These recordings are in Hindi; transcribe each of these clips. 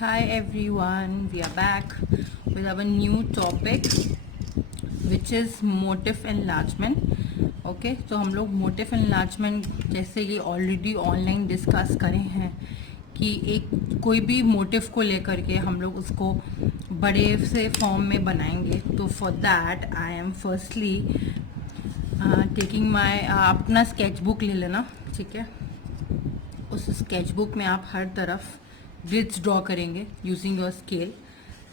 Hi everyone, we are back with our new topic which is motif enlargement. Okay तो हम लोग मोटिव एनलार्जमेंट जैसे कि ऑलरेडी ऑनलाइन डिस्कस करे हैं कि एक कोई भी मोटिव को लेकर के हम लोग उसको बड़े से फॉर्म में बनाएंगे। तो for that I am firstly taking my अपना स्केच बुक ले लेना, ठीक है। उस स्केच बुक में आप हर तरफ ग्रिड्स ड्रॉ करेंगे using your scale.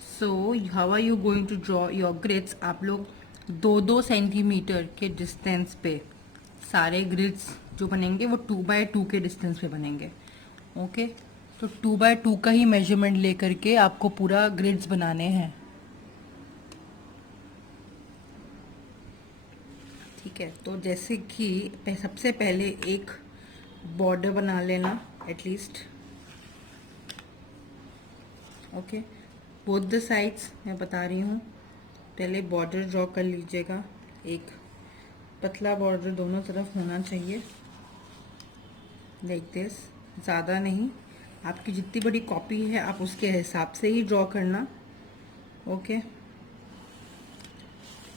So how are you going to draw your grids? आप लोग 2-2 सेंटीमीटर के डिस्टेंस पे सारे ग्रिड्स जो बनेंगे वो 2x2 के डिस्टेंस पे बनेंगे। ओके तो 2x2 का ही मेजरमेंट लेकर के आपको पूरा ग्रिड्स बनाने हैं, ठीक है। तो जैसे कि सबसे पहले एक बॉर्डर बना लेना at least, okay. Both the sides मैं बता रही हूँ, पहले बॉर्डर ड्रॉ कर लीजिएगा। एक पतला बॉर्डर दोनों तरफ होना चाहिए, लाइक दिस, ज़्यादा नहीं। आपकी जितनी बड़ी कॉपी है आप उसके हिसाब से ही ड्रॉ करना, ओके।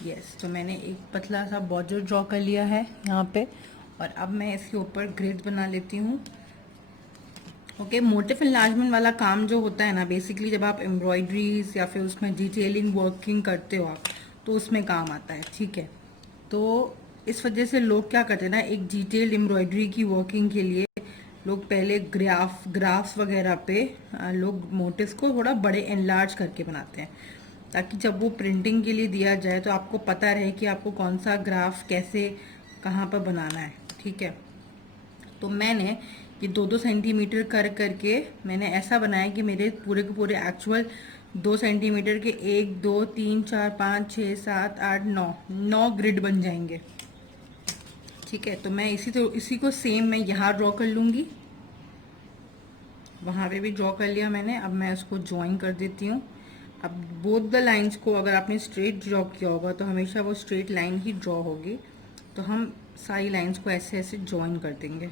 यस, तो मैंने एक पतला सा बॉर्डर ड्रॉ कर लिया है यहाँ पे, और अब मैं इसके ऊपर ग्रिड बना लेती हूँ। ओके, मोटिव एनलार्जमेंट वाला काम जो होता है ना, बेसिकली जब आप एम्ब्रॉयडरीज या फिर उसमें डिटेलिंग वर्किंग करते हो आप, तो उसमें काम आता है, ठीक है। तो इस वजह से लोग क्या करते हैं ना, एक डिटेल्ड एम्ब्रॉयडरी की वर्किंग के लिए लोग पहले ग्राफ वगैरह पे लोग मोटिव्स को थोड़ा बड़े एनलार्ज करके बनाते हैं, ताकि जब वो प्रिंटिंग के लिए दिया जाए तो आपको पता रहे कि आपको कौन सा ग्राफ कैसे कहाँ पर बनाना है, ठीक है। तो मैंने ये 2-2 सेंटीमीटर कर करके मैंने ऐसा बनाया कि मेरे पूरे के पूरे एक्चुअल 2 सेंटीमीटर के 1 2 3 4 5 6 7 8 9 ग्रिड बन जाएंगे, ठीक है। तो मैं इसी को सेम मैं यहाँ ड्रॉ कर लूँगी, वहाँ पे भी ड्रॉ कर लिया मैंने। अब मैं उसको ज्वाइन कर देती हूँ। अब बोथ द लाइंस को अगर आपने स्ट्रेट ड्रॉ किया होगा तो हमेशा वो स्ट्रेट लाइन ही ड्रॉ होगी, तो हम सारी लाइंस को ऐसे ऐसे ज्वाइन कर देंगे।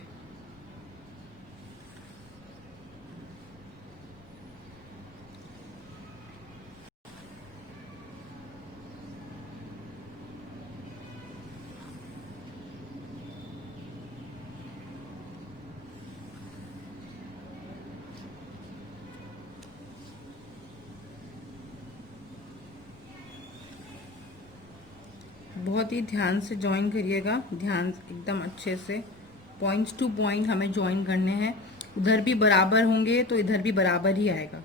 बहुत ही ध्यान से ज्वाइन करिएगा, ध्यान एकदम अच्छे से, पॉइंट्स टू पॉइंट हमें ज्वाइन करने हैं। उधर भी बराबर होंगे तो इधर भी बराबर ही आएगा।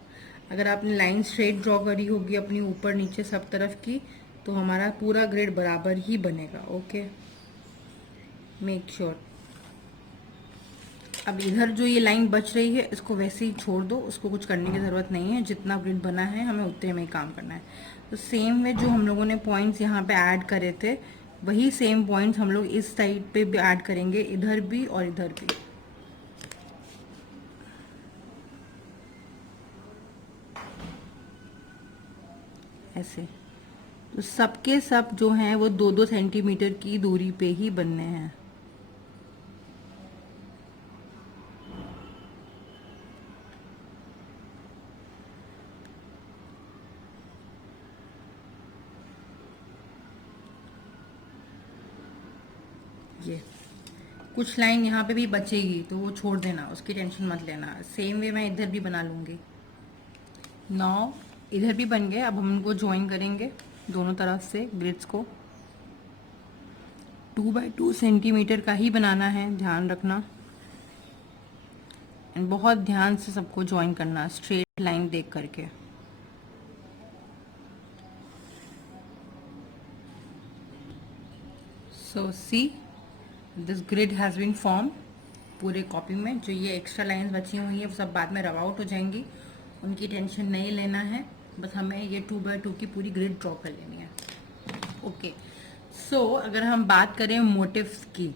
अगर आपने लाइन स्ट्रेट ड्रॉ करी होगी अपनी ऊपर नीचे सब तरफ की, तो हमारा पूरा ग्रिड बराबर ही बनेगा, ओके। Make sure. अब इधर जो ये लाइन बच रही है इसको वैसे ही छोड़ दो, उसको कुछ करने की ज़रूरत नहीं है। जितना ग्रिड बना है हमें उतने में ही काम करना है। तो सेम वे जो हम लोगों ने पॉइंट्स यहाँ पे ऐड करे थे, वही सेम पॉइंट्स हम लोग इस साइड पे भी ऐड करेंगे, इधर भी और इधर भी। ऐसे तो सबके सब जो हैं वो 2-2 सेंटीमीटर की दूरी पे ही बनने हैं। ये कुछ लाइन यहाँ पे भी बचेगी तो वो छोड़ देना, उसकी टेंशन मत लेना। सेम वे मैं इधर भी बना लूँगी। नाउ इधर भी बन गए। अब हम उनको ज्वाइन करेंगे दोनों तरफ से ग्रिड्स को। 2x2 सेंटीमीटर का ही बनाना है, ध्यान रखना। एंड बहुत ध्यान से सबको ज्वाइन करना, स्ट्रेट लाइन देख करके। So see, this grid has been form. पूरे कॉपी में जो ये एक्स्ट्रा लाइंस बची हुई हैं वो सब बाद में रब आउट हो जाएंगी, उनकी टेंशन नहीं लेना है। बस हमें ये 2x2 की पूरी ग्रिड ड्रॉ कर लेनी है, ओके। सो अगर हम बात करें मोटिव्स की,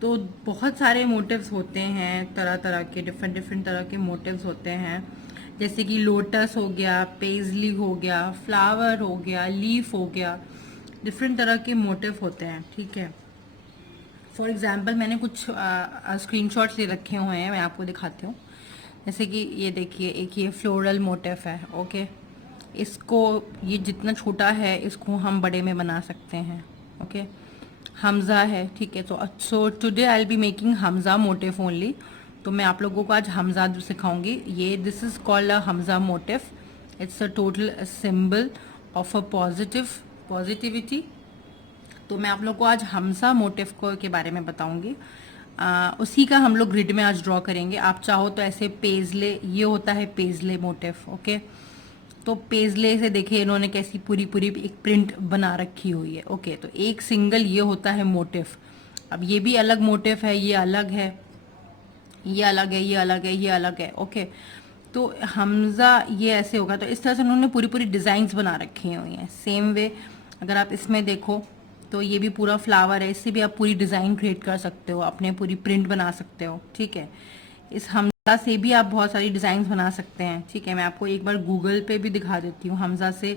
तो बहुत सारे मोटिव्स होते हैं, तरह तरह के डिफरेंट डिफरेंट तरह के मोटिव्स होते हैं। जैसे कि लोटस हो गया, पेजली हो गया, फ्लावर हो गया, लीफ हो गया, डिफरेंट तरह के मोटिव होते हैं, ठीक है। फॉर एग्जाम्पल मैंने कुछ स्क्रीनशॉट्स ले रखे हुए हैं, मैं आपको दिखाती हूँ। जैसे कि ये देखिए, एक ये फ्लोरल मोटिफ है। ओके, इसको, ये जितना छोटा है इसको हम बड़े में बना सकते हैं। ओके, हमज़ा है, ठीक है। So today I will be making Hamza motif only. तो मैं आप लोगों को आज हमज़ा सिखाऊंगी। ये this is called a Hamza motif. It's a total symbol of a positivity. तो मैं आप लोग को आज हमज़ा मोटिफ को के बारे में बताऊंगी। उसी का हम लोग ग्रिड में आज ड्रॉ करेंगे। आप चाहो तो ऐसे पेजले, ये होता है पेजले मोटिफ। ओके, तो पेजले से देखिए इन्होंने कैसी पूरी पूरी एक प्रिंट बना रखी हुई है। ओके, तो एक सिंगल ये होता है मोटिफ। अब ये भी अलग मोटिफ है, ये अलग है, ये अलग है, ये अलग है, ये अलग है। ओके, तो हमज़ा ये ऐसे होगा। तो इस तरह से उन्होंने पूरी पूरी डिज़ाइंस बना रखी हुई हैं। सेम वे अगर आप इसमें देखो तो ये भी पूरा फ्लावर है, इससे भी आप पूरी डिज़ाइन क्रिएट कर सकते हो, अपने पूरी प्रिंट बना सकते हो। ठीक है, इस हमज़ा से भी आप बहुत सारी डिज़ाइंस बना सकते हैं। ठीक है, मैं आपको एक बार गूगल पे भी दिखा देती हूँ हमज़ा से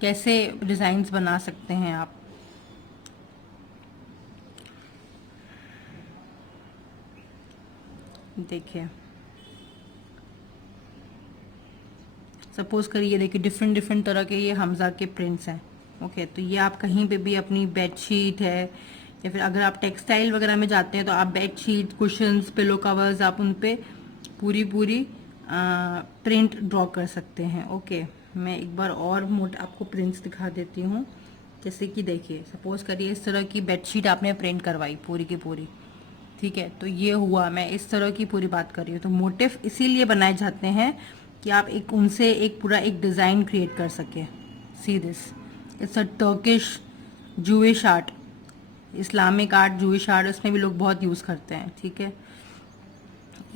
कैसे डिज़ाइंस बना सकते हैं आप। देखिए, सपोज करिए, देखिए डिफरेंट डिफरेंट तरह के ये हमज़ा के प्रिंट्स हैं। ओके, तो ये आप कहीं पे भी अपनी बेडशीट है, या फिर अगर आप टेक्सटाइल वगैरह में जाते हैं तो आप बेडशीट, कुशन्स, पिलो कवर्स, आप उन पे पूरी पूरी प्रिंट ड्रॉ कर सकते हैं। ओके, मैं एक बार और आपको प्रिंट्स दिखा देती हूँ। जैसे कि देखिए, सपोज करिए इस तरह की बेडशीट आपने प्रिंट करवाई पूरी की पूरी। ठीक है, तो ये हुआ, मैं इस तरह की पूरी बात कर रही हूँ। तो मोटिफ इसीलिए बनाए जाते हैं कि आप एक उनसे एक पूरा एक डिज़ाइन क्रिएट कर सके। See this, it's a Turkish Jewish art, Islamic art, Jewish art, उसमें भी लोग बहुत यूज़ करते हैं। ठीक है,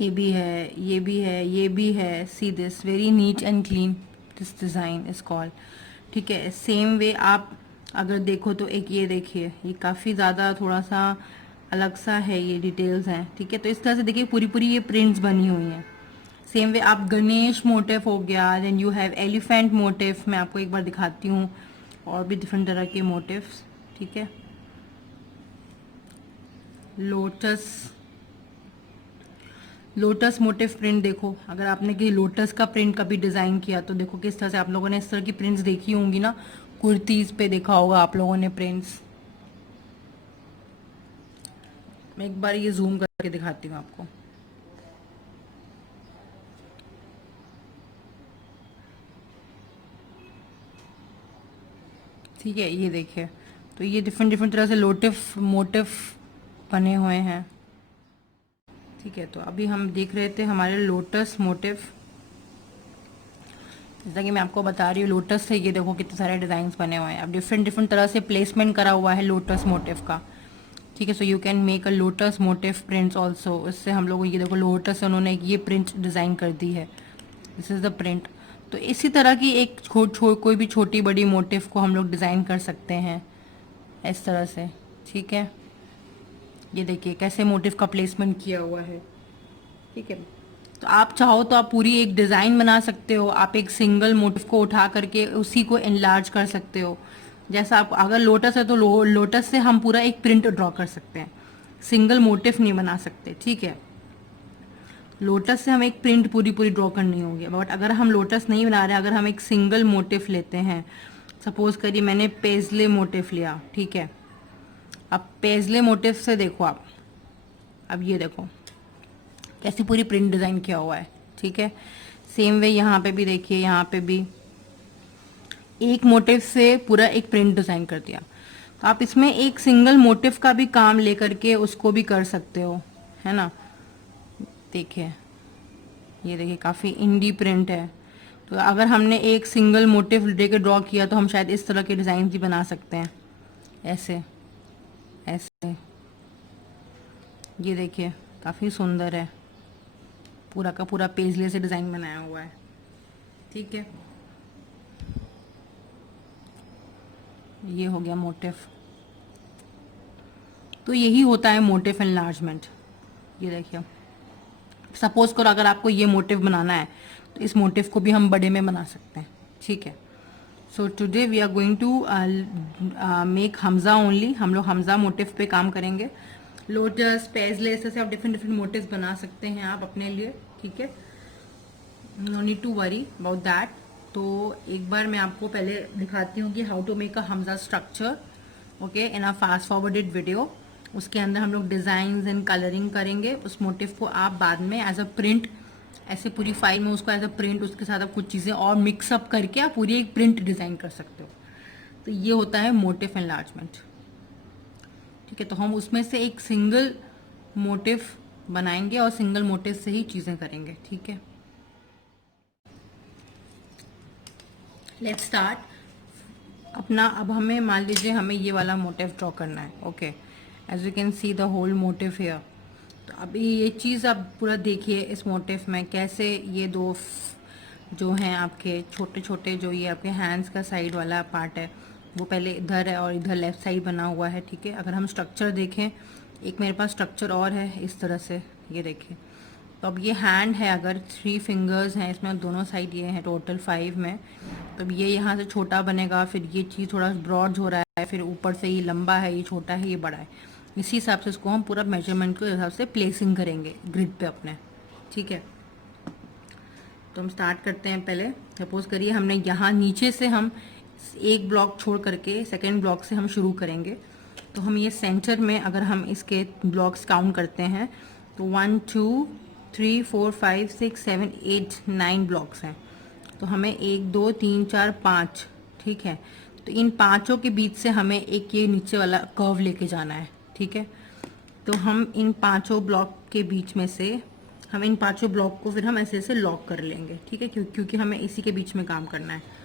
ये भी है, ये भी है, ये भी है। See this, very neat and clean this design is called. ठीक है, सेम वे आप अगर देखो तो एक ये देखिए, ये काफ़ी ज़्यादा थोड़ा सा अलग सा है, ये डिटेल्स हैं। ठीक है, तो इस तरह से देखिए पूरी पूरी ये प्रिंट्स बनी हुई हैं। सेम वे आप गणेश मोटिफ हो गया, then you have elephant motif. मैं आपको एक बार दिखाती हूँ और भी डिफरेंट तरह के मोटिव्स। ठीक है, लोटस मोटिव प्रिंट देखो, अगर आपने कि लोटस का प्रिंट कभी डिज़ाइन किया तो देखो किस तरह से आप लोगों ने इस तरह की प्रिंट्स देखी होंगी ना, कुर्तीज़ पे देखा होगा आप लोगों ने प्रिंट्स। मैं एक बार ये जूम करके दिखाती हूँ आपको। ठीक है, ये देखिए, तो ये डिफरेंट डिफरेंट तरह से लोटिफ मोटिफ बने हुए हैं। ठीक है, तो अभी हम देख रहे थे हमारे लोटस मोटिफ। जैसा कि मैं आपको बता रही हूँ, लोटस से ये देखो कितने सारे डिज़ाइंस बने हुए हैं। अब डिफरेंट डिफरेंट तरह से प्लेसमेंट करा हुआ है लोटस मोटिफ का। ठीक है, so you can make a lotus motif prints also. इससे हम लोग ये देखो, लोटस से उन्होंने ये प्रिंट डिज़ाइन कर दी है, दिस इज़ द प्रिंट। तो इसी तरह की एक कोई भी छोटी बड़ी मोटिफ को हम लोग डिज़ाइन कर सकते हैं इस तरह से। ठीक है, ये देखिए कैसे मोटिफ का प्लेसमेंट किया हुआ है। ठीक है, तो आप चाहो तो आप पूरी एक डिज़ाइन बना सकते हो, आप एक सिंगल मोटिफ को उठा करके उसी को एनलार्ज कर सकते हो। जैसा आप, अगर लोटस है तो लोटस से हम पूरा एक प्रिंट ड्रॉ कर सकते हैं, सिंगल मोटिफ नहीं बना सकते। ठीक है, लोटस से हम एक प्रिंट पूरी पूरी ड्रॉ करनी होगी। बट अगर हम लोटस नहीं बना रहे, अगर हम एक सिंगल मोटिफ लेते हैं, सपोज करिए मैंने पेजले मोटिफ लिया। ठीक है, अब पेजले मोटिफ से देखो आप, अब ये देखो कैसी पूरी प्रिंट डिज़ाइन किया हुआ है। ठीक है, सेम वे यहाँ पे भी देखिए, यहाँ पे भी एक मोटिव से पूरा एक प्रिंट डिज़ाइन कर दिया। तो आप इसमें एक सिंगल मोटिव का भी काम लेकर के उसको भी कर सकते हो, है ना। देखिए, ये देखिए काफ़ी इंडी प्रिंट है। तो अगर हमने एक सिंगल मोटिव लेके ड्रॉ किया तो हम शायद इस तरह के डिज़ाइन भी बना सकते हैं, ऐसे ऐसे। ये देखिए काफ़ी सुंदर है, पूरा का पूरा पेजले से डिज़ाइन बनाया हुआ है। ठीक है, ये हो गया मोटिफ। तो यही होता है मोटिफ एनलार्जमेंट। ये देखिए, सपोज करो अगर आपको ये मोटिव बनाना है तो इस मोटिव को भी हम बड़े में बना सकते हैं। ठीक है, so today we are going to make हमज़ा ओनली। हम लोग हमज़ा मोटिव पे काम करेंगे। लोटस, पेजले, ऐसे आप डिफरेंट डिफरेंट मोटिव्स बना सकते हैं आप अपने लिए। ठीक है, no need to worry about that. तो एक बार मैं आपको पहले दिखाती हूँ कि हाउ टू मेक अ हमजा structure, okay, in a fast forwarded video. उसके अंदर हम लोग डिजाइन एंड कलरिंग करेंगे। उस मोटिव को आप बाद में एज अ प्रिंट, ऐसे पूरी फाइल में उसको एज अ प्रिंट, उसके साथ आप कुछ चीज़ें और मिक्सअप करके आप पूरी एक प्रिंट डिजाइन कर सकते हो। तो ये होता है मोटिव एनलार्जमेंट। ठीक है, तो हम उसमें से एक सिंगल मोटिव बनाएंगे और सिंगल मोटिव से ही चीज़ें करेंगे। ठीक है, लेट्स स्टार्ट अपना। अब हमें मान लीजिए हमें ये वाला मोटिव ड्रॉ करना है। Okay, as you can see the whole motif here. तो अभी ये चीज़ आप पूरा देखिए इस मोटिव में कैसे ये दो जो हैं आपके छोटे छोटे, जो ये आपके हैंड्स का साइड वाला पार्ट है वो पहले इधर है और इधर लेफ्ट साइड बना हुआ है। ठीक है, अगर हम स्ट्रक्चर देखें, एक मेरे पास स्ट्रक्चर और है इस तरह से, ये देखिए। तो अब ये हैंड है, अगर 3 फिंगर्स हैं इसमें, दोनों साइड ये हैं, टोटल 5 में। तो अब ये यहाँ से छोटा बनेगा, फिर ये चीज़ थोड़ा ब्रॉड हो रहा है, फिर ऊपर से ये लंबा है, ये छोटा है, ये बड़ा है। इसी हिसाब से इसको हम पूरा मेजरमेंट के हिसाब से प्लेसिंग करेंगे ग्रिड पे अपने। ठीक है, तो हम स्टार्ट करते हैं। पहले सपोज करिए हमने यहाँ नीचे से हम एक ब्लॉक छोड़ करके सेकेंड ब्लॉक से हम शुरू करेंगे। तो हम ये सेंटर में अगर हम इसके ब्लॉक्स काउंट करते हैं तो 1 2 3 4 5 6 7 8 9 ब्लॉक्स हैं। तो हमें 1 2 3 4 5, ठीक है। तो इन पांचों के बीच से हमें एक ये नीचे वाला कर्व लेके जाना है। ठीक है, तो हम इन पांचों ब्लॉक के बीच में से हम इन पांचों ब्लॉक को फिर हम ऐसे ऐसे लॉक कर लेंगे। ठीक है, क्योंकि हमें इसी के बीच में काम करना है।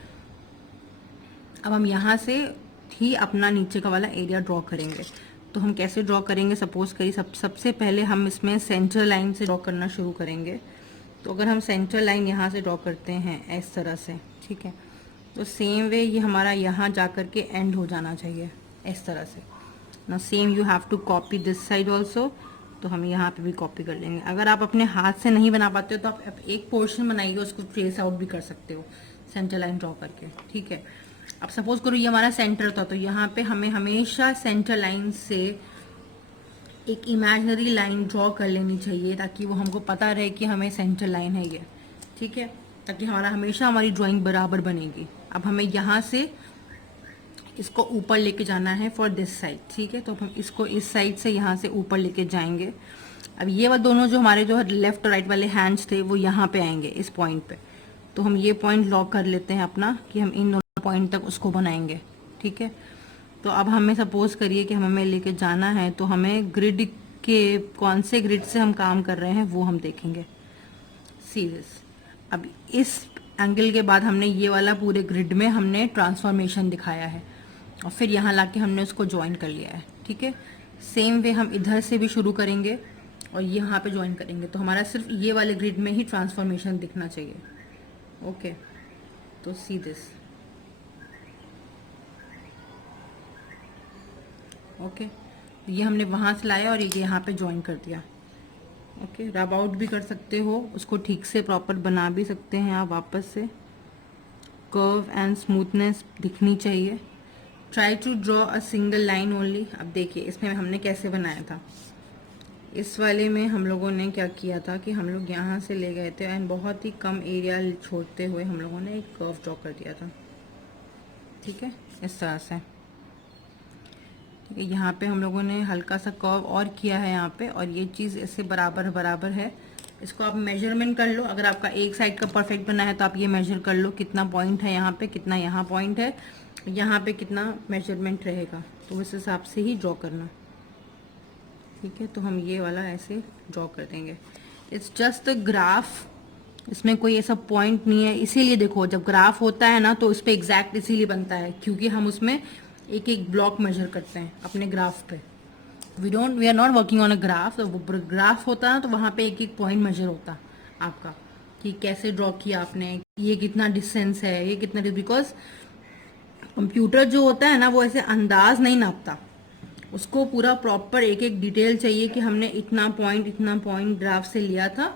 अब हम यहाँ से ही अपना नीचे का वाला एरिया ड्रॉ करेंगे। तो हम कैसे ड्रॉ करेंगे, सपोज करिए सबसे पहले हम इसमें सेंटर लाइन से ड्रॉ करना शुरू करेंगे। तो अगर हम सेंटर लाइन यहाँ से ड्रॉ करते हैं इस तरह से, ठीक है, तो सेम वे ये हमारा यहाँ जा कर के एंड हो जाना चाहिए इस तरह से ना। Same you have to copy this side also. तो हम यहाँ पे भी कॉपी कर लेंगे। अगर आप अपने हाथ से नहीं बना पाते हो तो आप एक पोर्शन बनाइए, उसको ट्रेस आउट भी कर सकते हो सेंटर लाइन ड्रॉ करके। ठीक है, अब सपोज करो ये हमारा सेंटर था, तो यहाँ पे हमें हमेशा सेंटर लाइन से एक इमेजिनरी लाइन ड्रॉ कर लेनी चाहिए, ताकि वो हमको पता रहे कि हमें सेंटर लाइन है ये। ठीक है, ताकि हमेशा हमारी ड्राइंग बराबर बनेगी। अब हमें यहाँ से इसको ऊपर लेके जाना है फॉर दिस साइड। ठीक है, तो हम इसको इस साइड से यहाँ से ऊपर लेके जाएंगे। अब ये वाले दोनों जो हमारे जो लेफ्ट और राइट वाले हैंड्स थे वो यहाँ पे आएंगे इस पॉइंट पे। तो हम ये पॉइंट लॉक कर लेते हैं अपना कि हम इन दोनों पॉइंट तक उसको बनाएंगे। ठीक है, तो अब हमें सपोज करिए कि हमें लेके जाना है, तो हमें ग्रिड के कौन से ग्रिड से हम काम कर रहे हैं वो हम देखेंगे। सीरियस, अब इस एंगल के बाद हमने ये वाला पूरे ग्रिड में हमने ट्रांसफॉर्मेशन दिखाया है और फिर यहाँ लाके हमने उसको ज्वाइन कर लिया है। ठीक है, सेम वे हम इधर से भी शुरू करेंगे और यहाँ पे ज्वाइन करेंगे। तो हमारा सिर्फ ये वाले ग्रिड में ही ट्रांसफॉर्मेशन दिखना चाहिए। ओके, तो सी दिस। ओके, ये हमने वहाँ से लाया और ये यहाँ पे ज्वाइन कर दिया। ओके, रब आउट भी कर सकते हो, उसको ठीक से प्रॉपर बना भी सकते हैं आप वापस से। कर्व एंड स्मूथनेस दिखनी चाहिए। Try to draw a single line only. अब देखिए इसमें हमने कैसे बनाया था। इस वाले में हम लोगों ने क्या किया था कि हम लोग यहाँ से ले गए थे एंड बहुत ही कम एरिया छोड़ते हुए हम लोगों ने एक कर्व ड्रॉ कर दिया था। ठीक है, इस तरह से। ठीक है, यहाँ पे हम लोगों ने हल्का सा कर्व और किया है यहाँ पे, और ये चीज़ इससे बराबर बराबर है। इसको आप मेजरमेंट कर लो। अगर आपका एक साइड का परफेक्ट बना है तो आप ये मेजर कर लो कितना पॉइंट है यहाँ पे, कितना यहाँ पॉइंट है, यहाँ पे कितना मेजरमेंट रहेगा, तो उस हिसाब से ही ड्रॉ करना। ठीक है, तो हम ये वाला ऐसे ड्रॉ कर देंगे। इट्स जस्ट अ ग्राफ, इसमें कोई ऐसा पॉइंट नहीं है। इसीलिए देखो जब ग्राफ होता है ना तो उस पर एग्जैक्ट इसीलिए बनता है क्योंकि हम उसमें एक एक ब्लॉक मेजर करते हैं अपने ग्राफ पे। We are not working on a graph. तो ग्राफ होता है ना तो वहाँ पे एक एक पॉइंट मेजर होता आपका कि कैसे ड्रॉ किया आपने, ये कितना डिस्टेंस है, ये कितना, बिकॉज कंप्यूटर जो होता है ना वो ऐसे अंदाज नहीं नापता, उसको पूरा प्रॉपर एक एक डिटेल चाहिए कि हमने इतना पॉइंट ग्राफ से लिया था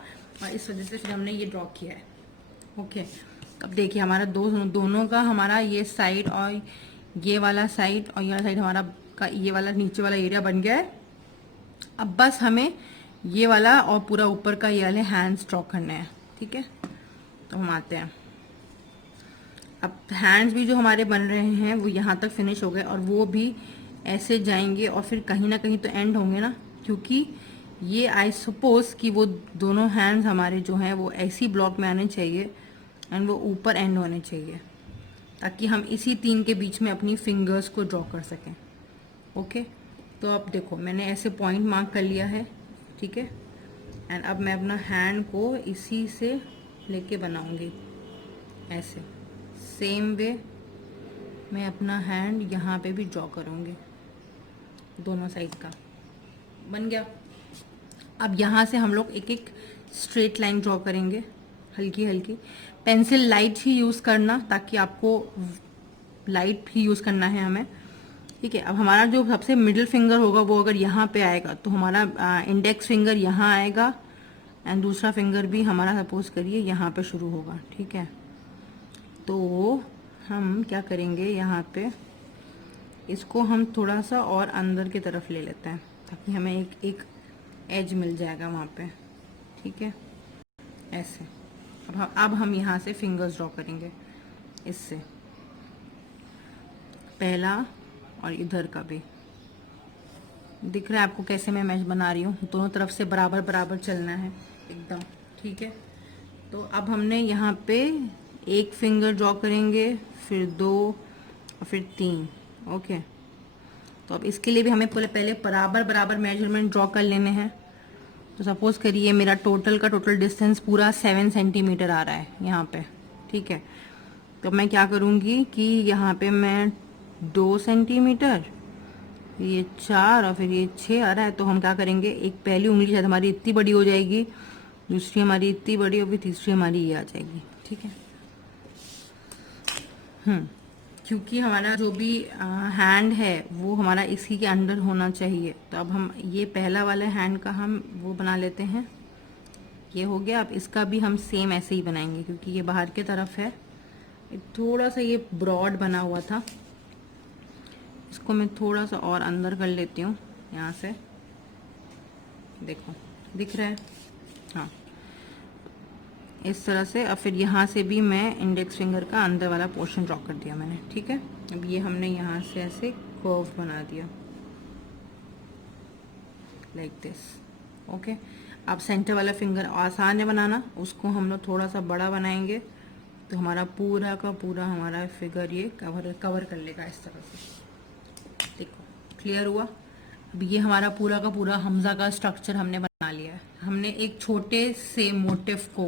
और इस वजह से फिर हमने ये ड्रॉ किया है। ओके, अब देखिए हमारा दोनों का हमारा ये साइड और ये वाला साइड और ये वाला साइड हमारा का ये वाला नीचे वाला एरिया बन गया है। अब बस हमें ये वाला और पूरा ऊपर का ये वाले हैंड्स ड्रॉ करने हैं। ठीक है, तो हम आते हैं, अब हैंड्स भी जो हमारे बन रहे हैं वो यहाँ तक फिनिश हो गए, और वो भी ऐसे जाएंगे और फिर कहीं ना कहीं तो एंड होंगे ना, क्योंकि ये आई सपोज कि वो दोनों हैंड्स हमारे जो हैं वो ऐसी ब्लॉक में आने चाहिए एंड वो ऊपर एंड होने चाहिए, ताकि हम इसी तीन के बीच में अपनी फिंगर्स को ड्रॉ कर सकें। ओके, तो अब देखो मैंने ऐसे पॉइंट मार्क कर लिया है, ठीक है। एंड अब मैं अपना हैंड को इसी से लेके बनाऊंगी ऐसे, सेम वे मैं अपना हैंड यहाँ पे भी ड्रॉ करूँगी, दोनों साइड का बन गया। अब यहाँ से हम लोग एक एक स्ट्रेट लाइन ड्रॉ करेंगे, हल्की हल्की। पेंसिल लाइट ही यूज़ करना, ताकि आपको लाइट ही यूज़ करना है हमें, ठीक है। अब हमारा जो सबसे मिडिल फिंगर होगा वो अगर यहाँ पे आएगा तो हमारा इंडेक्स फिंगर यहाँ आएगा, एंड दूसरा फिंगर भी हमारा सपोज करिए यहाँ पे शुरू होगा, ठीक है। तो हम क्या करेंगे, यहाँ पे इसको हम थोड़ा सा और अंदर की तरफ ले लेते हैं, ताकि हमें एक एज मिल जाएगा वहाँ पे, ठीक है, ऐसे। अब हम यहाँ से फिंगर्स ड्रॉ करेंगे, इससे पहला और इधर का भी। दिख रहा है आपको कैसे मैं मैच बना रही हूँ, दोनों तरफ से बराबर बराबर चलना है एकदम, ठीक है। तो अब हमने यहाँ पे एक फिंगर ड्रॉ करेंगे, फिर 2 और फिर 3, ओके। तो अब इसके लिए भी हमें पहले बराबर बराबर मेजरमेंट ड्रॉ कर लेने हैं। तो सपोज करिए मेरा टोटल का टोटल डिस्टेंस पूरा 7 सेंटीमीटर आ रहा है यहाँ पे, ठीक है। तो मैं क्या करूँगी कि यहाँ पे मैं 2 सेंटीमीटर, ये 4 और फिर ये 6 आ रहा है, तो हम क्या करेंगे, एक पहली उंगली शायद हमारी इतनी बड़ी हो जाएगी, दूसरी हमारी इतनी बड़ी होगी, तीसरी हमारी ये आ जाएगी, ठीक है। क्योंकि हमारा जो भी हैंड है वो हमारा इसी के अंडर होना चाहिए। तो अब हम ये पहला वाला हैंड का हम वो बना लेते हैं, ये हो गया। अब इसका भी हम सेम ऐसे ही बनाएंगे, क्योंकि ये बाहर की तरफ है, थोड़ा सा ये ब्रॉड बना हुआ था, इसको मैं थोड़ा सा और अंदर कर लेती हूँ यहाँ से, देखो दिख रहा है, हाँ इस तरह से। अब फिर यहाँ से भी मैं इंडेक्स फिंगर का अंदर वाला पोर्शन ड्रॉ कर दिया मैंने, ठीक है। अब ये हमने यहाँ से ऐसे कर्व बना दिया लाइक दिस, ओके। अब सेंटर वाला फिंगर आसान है बनाना, उसको हम लोग थोड़ा सा बड़ा बनाएंगे, तो हमारा पूरा का पूरा हमारा फिगर ये कवर कर लेगा इस तरह से, देखो क्लियर हुआ। अब ये हमारा पूरा का पूरा हमजा का स्ट्रक्चर हमने बना लिया है। हमने एक छोटे से मोटिव को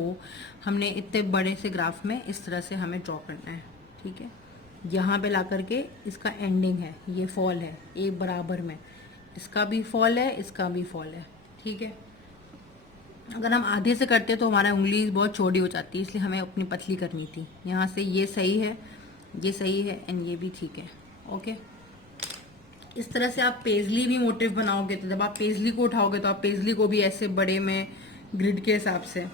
हमने इतने बड़े से ग्राफ में इस तरह से हमें ड्रॉ करना है, ठीक है। यहाँ पे ला करके इसका एंडिंग है, ये फॉल है एक बराबर में, इसका भी फॉल है, इसका भी फॉल है, ठीक है। अगर हम आधे से करते तो हमारा उंगली बहुत छोटी हो जाती है, इसलिए हमें अपनी पतली करनी थी। यहाँ से ये सही है, ये सही है, एंड ये भी ठीक है, ओके। इस तरह से आप पेजली भी मोटिव बनाओगे, तो जब आप पेजली को उठाओगे तो आप पेजली को भी ऐसे बड़े में ग्रिड के हिसाब से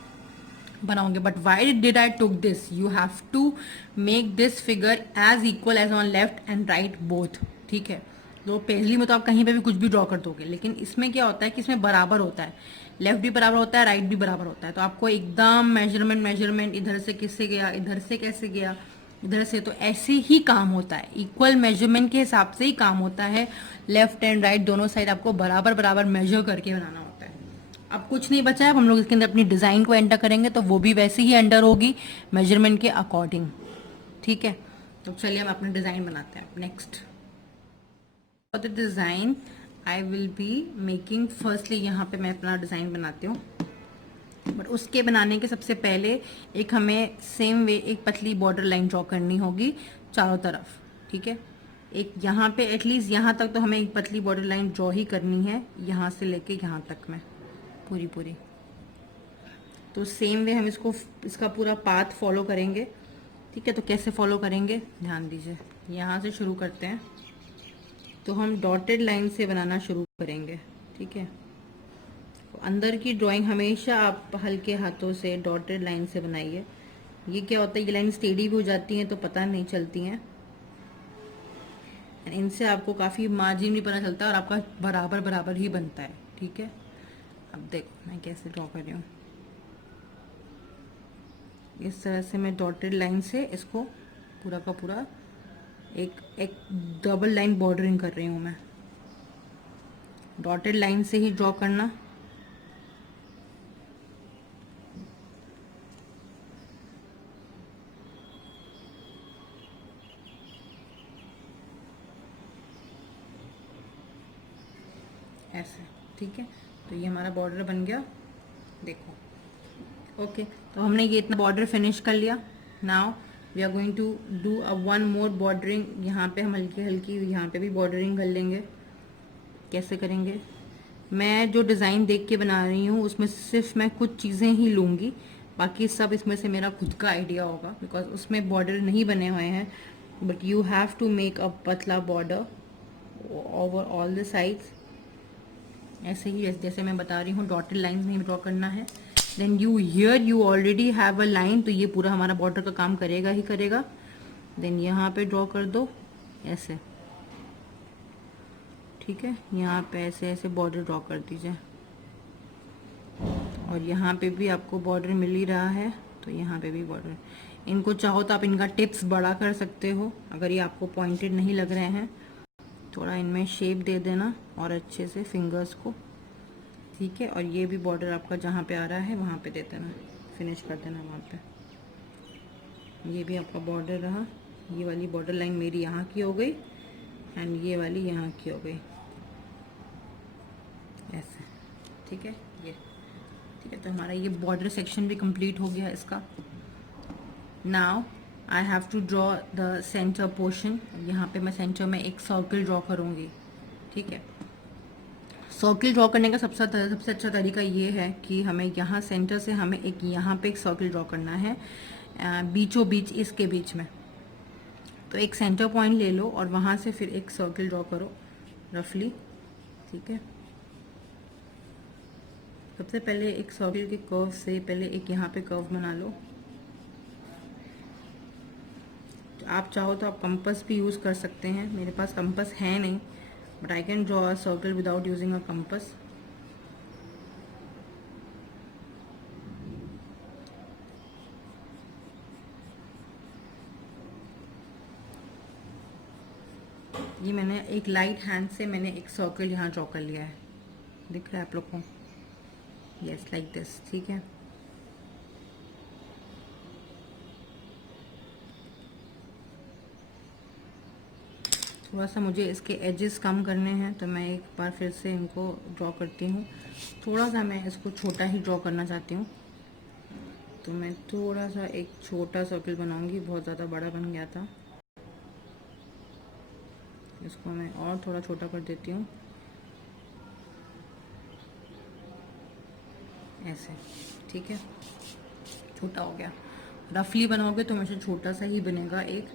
बनाओगे। But why did I took this, you have to make this figure as equal as on left and right both, ठीक है। तो पेजली में तो आप कहीं पे भी कुछ भी ड्रॉ कर दोगे, लेकिन इसमें क्या होता है कि इसमें बराबर होता है, लेफ्ट भी बराबर होता है, राइट भी बराबर होता है। तो आपको एकदम मेजरमेंट इधर से किससे गया, इधर से कैसे गया, इधर से, तो ऐसे ही काम होता है, इक्वल मेजरमेंट के हिसाब से ही काम होता है। लेफ्ट एंड राइट दोनों साइड आपको बराबर बराबर मेजर करके बनाना होता है। अब कुछ नहीं बचा है, अब हम लोग इसके अंदर अपनी डिज़ाइन को एंटर करेंगे, तो वो भी वैसे ही एंटर होगी मेजरमेंट के अकॉर्डिंग, ठीक है। तो चलिए हम अपना डिज़ाइन बनाते हैं next. For the design I will be making, firstly यहाँ पे मैं अपना डिज़ाइन बनाती हूँ, बट उसके बनाने के सबसे पहले एक हमें सेम वे एक पतली बॉर्डर लाइन ड्रॉ करनी होगी चारों तरफ, ठीक है। एक यहाँ पे एटलीस्ट यहाँ तक तो हमें एक पतली बॉर्डर लाइन ड्रॉ ही करनी है, यहाँ से लेके यहाँ तक में पूरी। तो सेम वे हम इसका पूरा पाथ फॉलो करेंगे, ठीक है। तो कैसे फॉलो करेंगे ध्यान दीजिए, यहाँ से शुरू करते हैं, तो हम डॉटेड लाइन से बनाना शुरू करेंगे, ठीक है। अंदर की ड्राइंग हमेशा आप हल्के हाथों से डॉटेड लाइन से बनाइए। ये क्या होता है, ये लाइन स्टेडी भी हो जाती हैं तो पता नहीं चलती हैं, इनसे आपको काफ़ी मार्जिन भी पता चलता है और आपका बराबर बराबर ही बनता है, ठीक है। अब देखो मैं कैसे ड्रॉ कर रही हूँ, इस तरह से मैं डॉटेड लाइन से इसको पूरा का पूरा एक एक डबल लाइन बॉर्डरिंग कर रही हूँ मैं। डॉटेड लाइन से ही ड्रॉ करना। ऐसे, ठीक है। तो ये हमारा बॉर्डर बन गया, देखो। ओके, तो हमने ये इतना बॉर्डर फिनिश कर लिया। Now we are going to do a one more bordering. यहाँ पे हम हल्की हल्की यहाँ पे भी बॉर्डरिंग कर लेंगे। कैसे करेंगे? मैं जो डिज़ाइन देख के बना रही हूँ उसमें सिर्फ मैं कुछ चीज़ें ही लूँगी, बाकी सब इसमें से मेरा खुद का आइडिया होगा, बिकॉज उसमें बॉर्डर नहीं बने हुए हैं। But you have to make a पतला border over all the sides. ऐसे ही जैसे मैं बता रही हूँ, डॉटेड लाइन में ड्रॉ करना है। Then you here you already have a line, तो ये पूरा हमारा बॉर्डर का काम करेगा ही करेगा। देन यहाँ पे ड्रॉ कर दो ऐसे, ठीक है। यहाँ पे ऐसे ऐसे बॉर्डर ड्रॉ कर दीजिए। और यहाँ पे भी आपको बॉर्डर मिल ही रहा है, तो यहाँ पे भी बॉर्डर। इनको चाहो तो आप इनका टिप्स बड़ा कर सकते हो, अगर ये आपको पॉइंटेड नहीं लग रहे हैं। थोड़ा इनमें शेप दे देना और अच्छे से फिंगर्स को, ठीक है। और ये भी बॉर्डर आपका जहाँ पे आ रहा है वहाँ पे दे देना, फिनिश कर देना वहाँ पे। ये भी आपका बॉर्डर रहा। ये वाली बॉर्डर लाइन मेरी यहाँ की हो गई एंड ये वाली यहाँ की हो गई, ऐसे, ठीक है। ये ठीक है, तो हमारा ये बॉर्डर सेक्शन भी कंप्लीट हो गया इसका। Now I have to draw the centre portion. यहाँ पे मैं सेंटर में एक सर्कल ड्रॉ करूँगी, ठीक है। सर्कल ड्रॉ करने का सबसे अच्छा तरीका ये है कि हमें यहाँ सेंटर से हमें एक यहाँ पे एक सर्कल ड्रॉ करना है, बीचों बीच इसके बीच में। तो एक सेंटर पॉइंट ले लो और वहाँ से फिर एक सर्कल ड्रॉ करो रफली, ठीक है। सबसे पहले एक सर्कल के कर्व से पहले एक यहाँ पे कर्व बना लो। आप चाहो तो आप कंपास भी यूज़ कर सकते हैं, मेरे पास कंपास है नहीं, but I can draw a circle without using a compass. ये मैंने एक लाइट हैंड से मैंने एक सर्कल यहाँ ड्रॉ कर लिया है, दिख रहा है आप लोग को? यस, लाइक दिस, ठीक है। थोड़ा सा मुझे इसके एजेस कम करने हैं, तो मैं एक बार फिर से इनको ड्रॉ करती हूँ। थोड़ा सा मैं इसको छोटा ही ड्रॉ करना चाहती हूँ, तो मैं थोड़ा सा एक छोटा सर्कल बनाऊंगी, बहुत ज़्यादा बड़ा बन गया था। इसको मैं और थोड़ा छोटा कर देती हूँ, ऐसे, ठीक है। छोटा हो गया। रफली बनाओगे तो हमेशा छोटा सा ही बनेगा एक।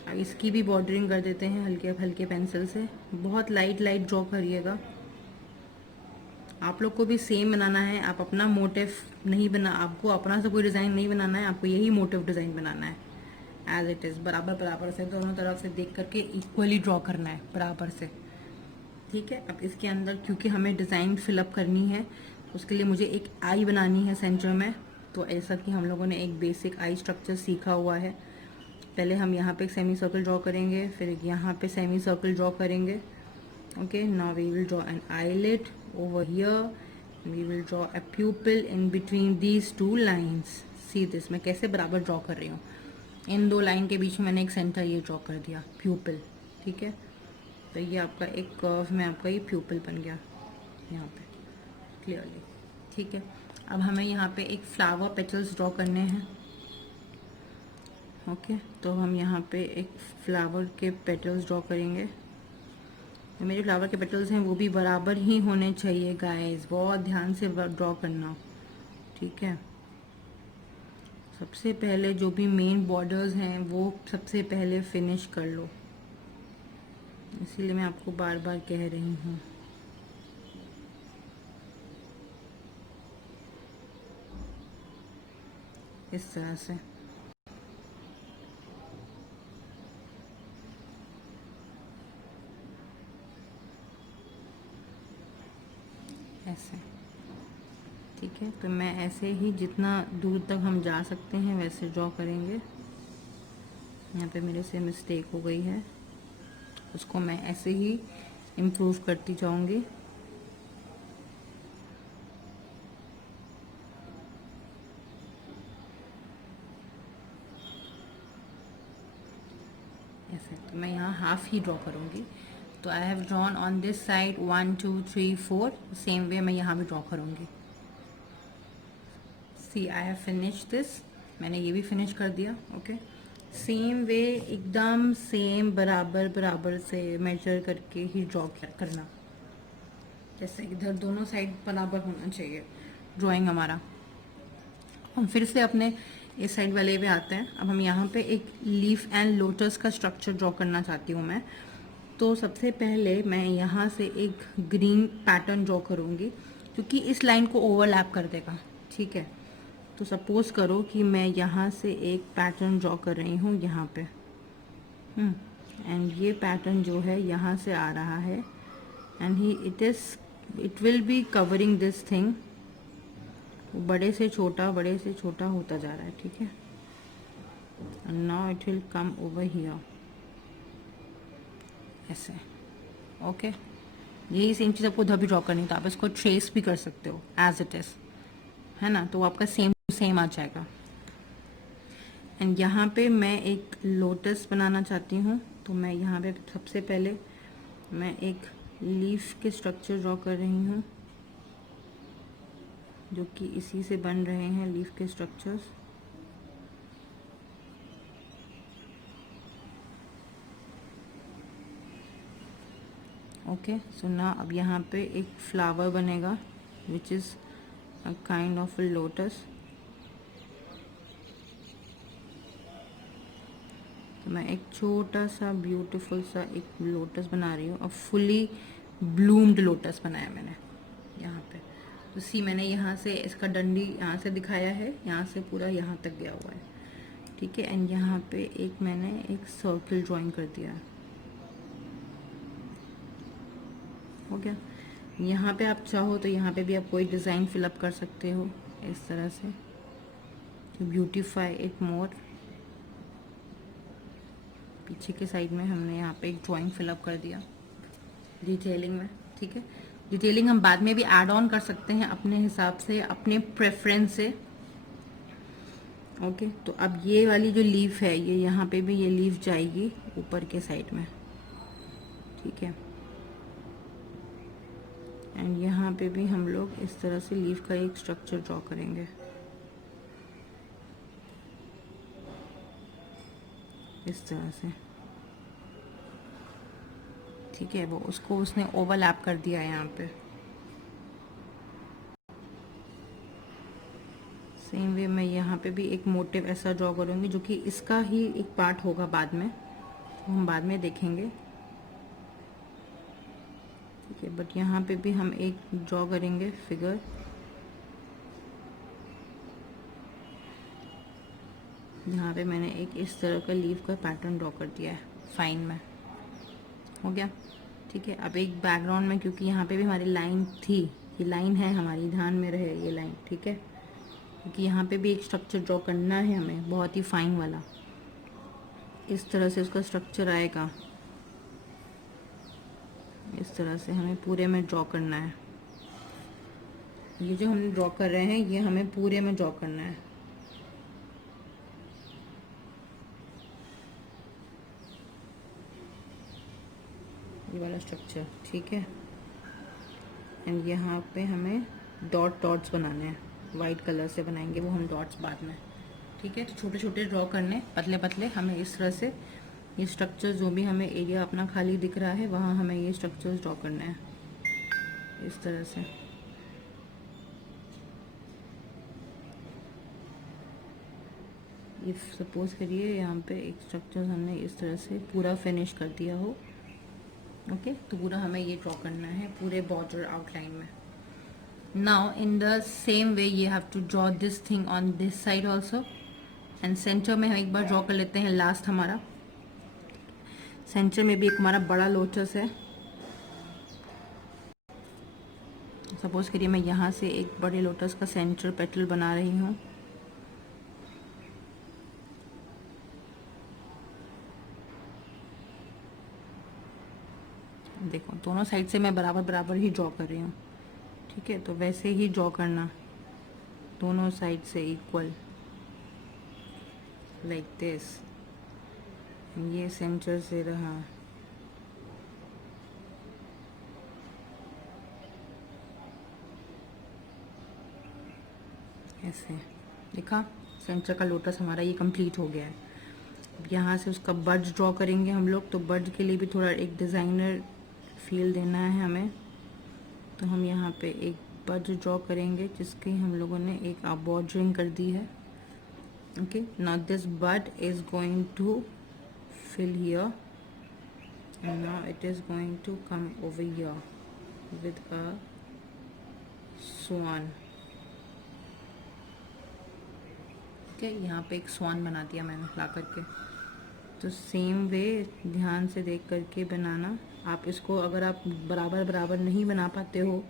अब इसकी भी बॉर्डरिंग कर देते हैं हल्के हल्के पेंसिल से, बहुत लाइट लाइट ड्रॉ करिएगा। आप लोग को भी सेम बनाना है, आप अपना मोटिव नहीं बना, आपको अपना से कोई डिज़ाइन नहीं बनाना है, आपको यही मोटिव डिज़ाइन बनाना है एज इट इज़, बराबर बराबर से दोनों तरफ से देख करके इक्वली ड्रॉ करना है बराबर से, ठीक है। अब इसके अंदर क्योंकि हमें डिज़ाइन फिलअप करनी है, उसके लिए मुझे एक आई बनानी है सेंटर में। तो ऐसा कि हम लोगों ने एक बेसिक आई स्ट्रक्चर सीखा हुआ है। पहले हम यहाँ पे एक सेमी सर्कल ड्रॉ करेंगे, फिर यहाँ पे सेमी सर्कल ड्रॉ करेंगे। Okay, now we will draw an eyelid over here. We will draw a pupil in between these two lines. See this, मैं कैसे बराबर ड्रॉ कर रही हूँ। इन दो लाइन के बीच में मैंने एक सेंटर ये ड्रॉ कर दिया, प्यूपिल, ठीक है। तो ये आपका एक कर्व में आपका ये प्यूपिल बन गया यहाँ पे क्लियरली, ठीक है। अब हमें यहाँ पे एक फ्लावर पेटल्स ड्रॉ करने हैं। ओके, तो हम यहाँ पे एक फ्लावर के पेटल्स ड्रॉ करेंगे। मेरे फ्लावर के पेटल्स हैं वो भी बराबर ही होने चाहिए गाइस, बहुत ध्यान से ड्रॉ करना, ठीक है। सबसे पहले जो भी मेन बॉर्डर्स हैं वो सबसे पहले फिनिश कर लो, इसीलिए मैं आपको बार बार कह रही हूँ। इस तरह से ऐसे, ठीक है, तो मैं ऐसे ही जितना दूर तक हम जा सकते हैं वैसे ड्रॉ करेंगे। यहाँ पे मेरे से मिस्टेक हो गई है, उसको मैं ऐसे ही इम्प्रूव करती जाऊंगी। ऐसे तो मैं यहाँ हाफ ही ड्रॉ करूँगी। तो I have drawn on this side 1 2 3 4, same way मैं यहाँ भी ड्रॉ करूँगी। सी आई हैव फिनिश दिस, मैंने ये भी फिनिश कर दिया। ओके, सेम वे एकदम सेम बराबर बराबर से मेजर करके ही ड्रॉ करना, जैसे इधर दोनों साइड बराबर होना चाहिए ड्राइंग हमारा। हम फिर से अपने इस साइड वाले पे आते हैं। अब हम यहाँ पे एक लीफ एंड लोटस का स्ट्रक्चर ड्रॉ करना चाहती हूँ मैं। तो सबसे पहले मैं यहाँ से एक ग्रीन पैटर्न ड्रॉ करूँगी क्योंकि इस लाइन को ओवरलैप कर देगा। ठीक है, तो सपोज करो कि मैं यहाँ से एक पैटर्न ड्रॉ कर रही हूँ यहाँ पे, एंड ये पैटर्न जो है यहाँ से आ रहा है, and it will be covering this thing. बड़े से छोटा होता जा रहा है। ठीक है, and now it will come over here ऐसे। ओके, यही सेम चीज़ आपको उधर भी ड्रॉ करनी, तो आप इसको ट्रेस भी कर सकते हो एज इट इज़, है ना, तो आपका सेम आ जाएगा। एंड यहाँ पे मैं एक लोटस बनाना चाहती हूँ, तो मैं यहाँ पे सबसे पहले मैं एक लीफ के स्ट्रक्चर ड्रॉ कर रही हूँ जो कि इसी से बन रहे हैं लीफ के स्ट्रक्चर्स। ओके, सो ना अब यहाँ पे एक फ्लावर बनेगा which is a kind of a lotus. तो मैं एक छोटा सा ब्यूटीफुल सा एक लोटस बना रही हूँ, और फुली ब्लूम्ड लोटस बनाया मैंने यहाँ पे। तो सी मैंने यहाँ से इसका डंडी यहाँ से दिखाया है, यहाँ से पूरा यहाँ तक गया हुआ है। ठीक है, एंड यहाँ पे एक मैंने एक सर्कल ड्राइंग कर दिया है। हो गया। यहाँ पे आप चाहो तो यहाँ पे भी आप कोई डिज़ाइन फिलअप कर सकते हो इस तरह से, to beautify it more। पीछे के साइड में हमने यहाँ पे एक ड्राइंग फिलअप कर दिया डिटेलिंग में। ठीक है, डिटेलिंग हम बाद में भी ऐड ऑन कर सकते हैं अपने हिसाब से, अपने प्रेफरेंस से। ओके, तो अब ये वाली जो लीफ है, ये यहाँ पे भी ये लीफ जाएगी ऊपर के साइड में। ठीक है, एंड यहाँ पे भी हम लोग इस तरह से लीफ का एक स्ट्रक्चर ड्रॉ करेंगे इस तरह से। ठीक है, वो उसको उसने ओवरलैप कर दिया है यहाँ पे। सेम वे मैं यहाँ पे भी एक मोटिव ऐसा ड्रॉ करूँगी जो कि इसका ही एक पार्ट होगा बाद में, तो हम बाद में देखेंगे। ठीक है, बट यहाँ पे भी हम एक ड्रॉ करेंगे फिगर। यहाँ पे मैंने एक इस तरह का लीफ का पैटर्न ड्रॉ कर दिया है फाइन में। हो गया। ठीक है, अब एक बैकग्राउंड में, क्योंकि यहाँ पे भी हमारी लाइन थी, ये लाइन है हमारी, ध्यान में रहे ये लाइन। ठीक है, क्योंकि यहाँ पे भी एक स्ट्रक्चर ड्रॉ करना है हमें, बहुत ही फाइन वाला। इस तरह से उसका स्ट्रक्चर आएगा, इस तरह से हमें पूरे में ड्रॉ करना है। ये जो हम ड्रॉ कर रहे हैं ये हमें पूरे में ड्रॉ करना है। ये वाला स्ट्रक्चर। ठीक है, एंड यहाँ पे हमें डॉट्स बनाने हैं, वाइट कलर से बनाएंगे वो हम डॉट्स बाद में। ठीक है, तो छोटे छोटे ड्रॉ करने, पतले पतले, हमें इस तरह से ये स्ट्रक्चर, जो भी हमें एरिया अपना खाली दिख रहा है वहाँ हमें ये स्ट्रक्चर्स ड्रॉ करने हैं इस तरह से। ये सपोज करिए यहाँ पे एक स्ट्रक्चर हमने इस तरह से पूरा फिनिश कर दिया हो। ओके, तो पूरा हमें ये ड्रॉ करना है पूरे बॉर्डर आउटलाइन में। Now in the same way you have to draw this thing on this side also, and centre में हम एक बार ड्रॉ कर लेते हैं लास्ट हमारा। सेंटर में भी एक हमारा बड़ा लोटस है सपोज़ करिए मैं यहाँ से एक बड़े लोटस का सेंटर पेटल बना रही हूँ। देखो दोनों साइड से मैं बराबर बराबर ही ड्रॉ कर रही हूँ, ठीक है। तो वैसे ही ड्रॉ करना, दोनों साइड से इक्वल, लाइक दिस। ये सेंटर से रहा, ऐसे देखा, सेंटर का लोटस हमारा ये कंप्लीट हो गया है। अब यहाँ से उसका बड्स ड्रॉ करेंगे हम लोग। तो बड्स के लिए भी थोड़ा एक डिज़ाइनर फील देना है हमें, तो हम यहाँ पे एक बड ड्रॉ करेंगे जिसकी हम लोगों ने एक बॉर्डरिंग कर दी है। Okay, now this bud is going to fill here and now it is going to come over here with a swan। ठीक है, यहाँ पे एक स्वान बना दिया मैंने ला करके। तो सेम वे ध्यान से देख करके बनाना। आप इसको अगर आप बराबर बराबर नहीं बना पाते हो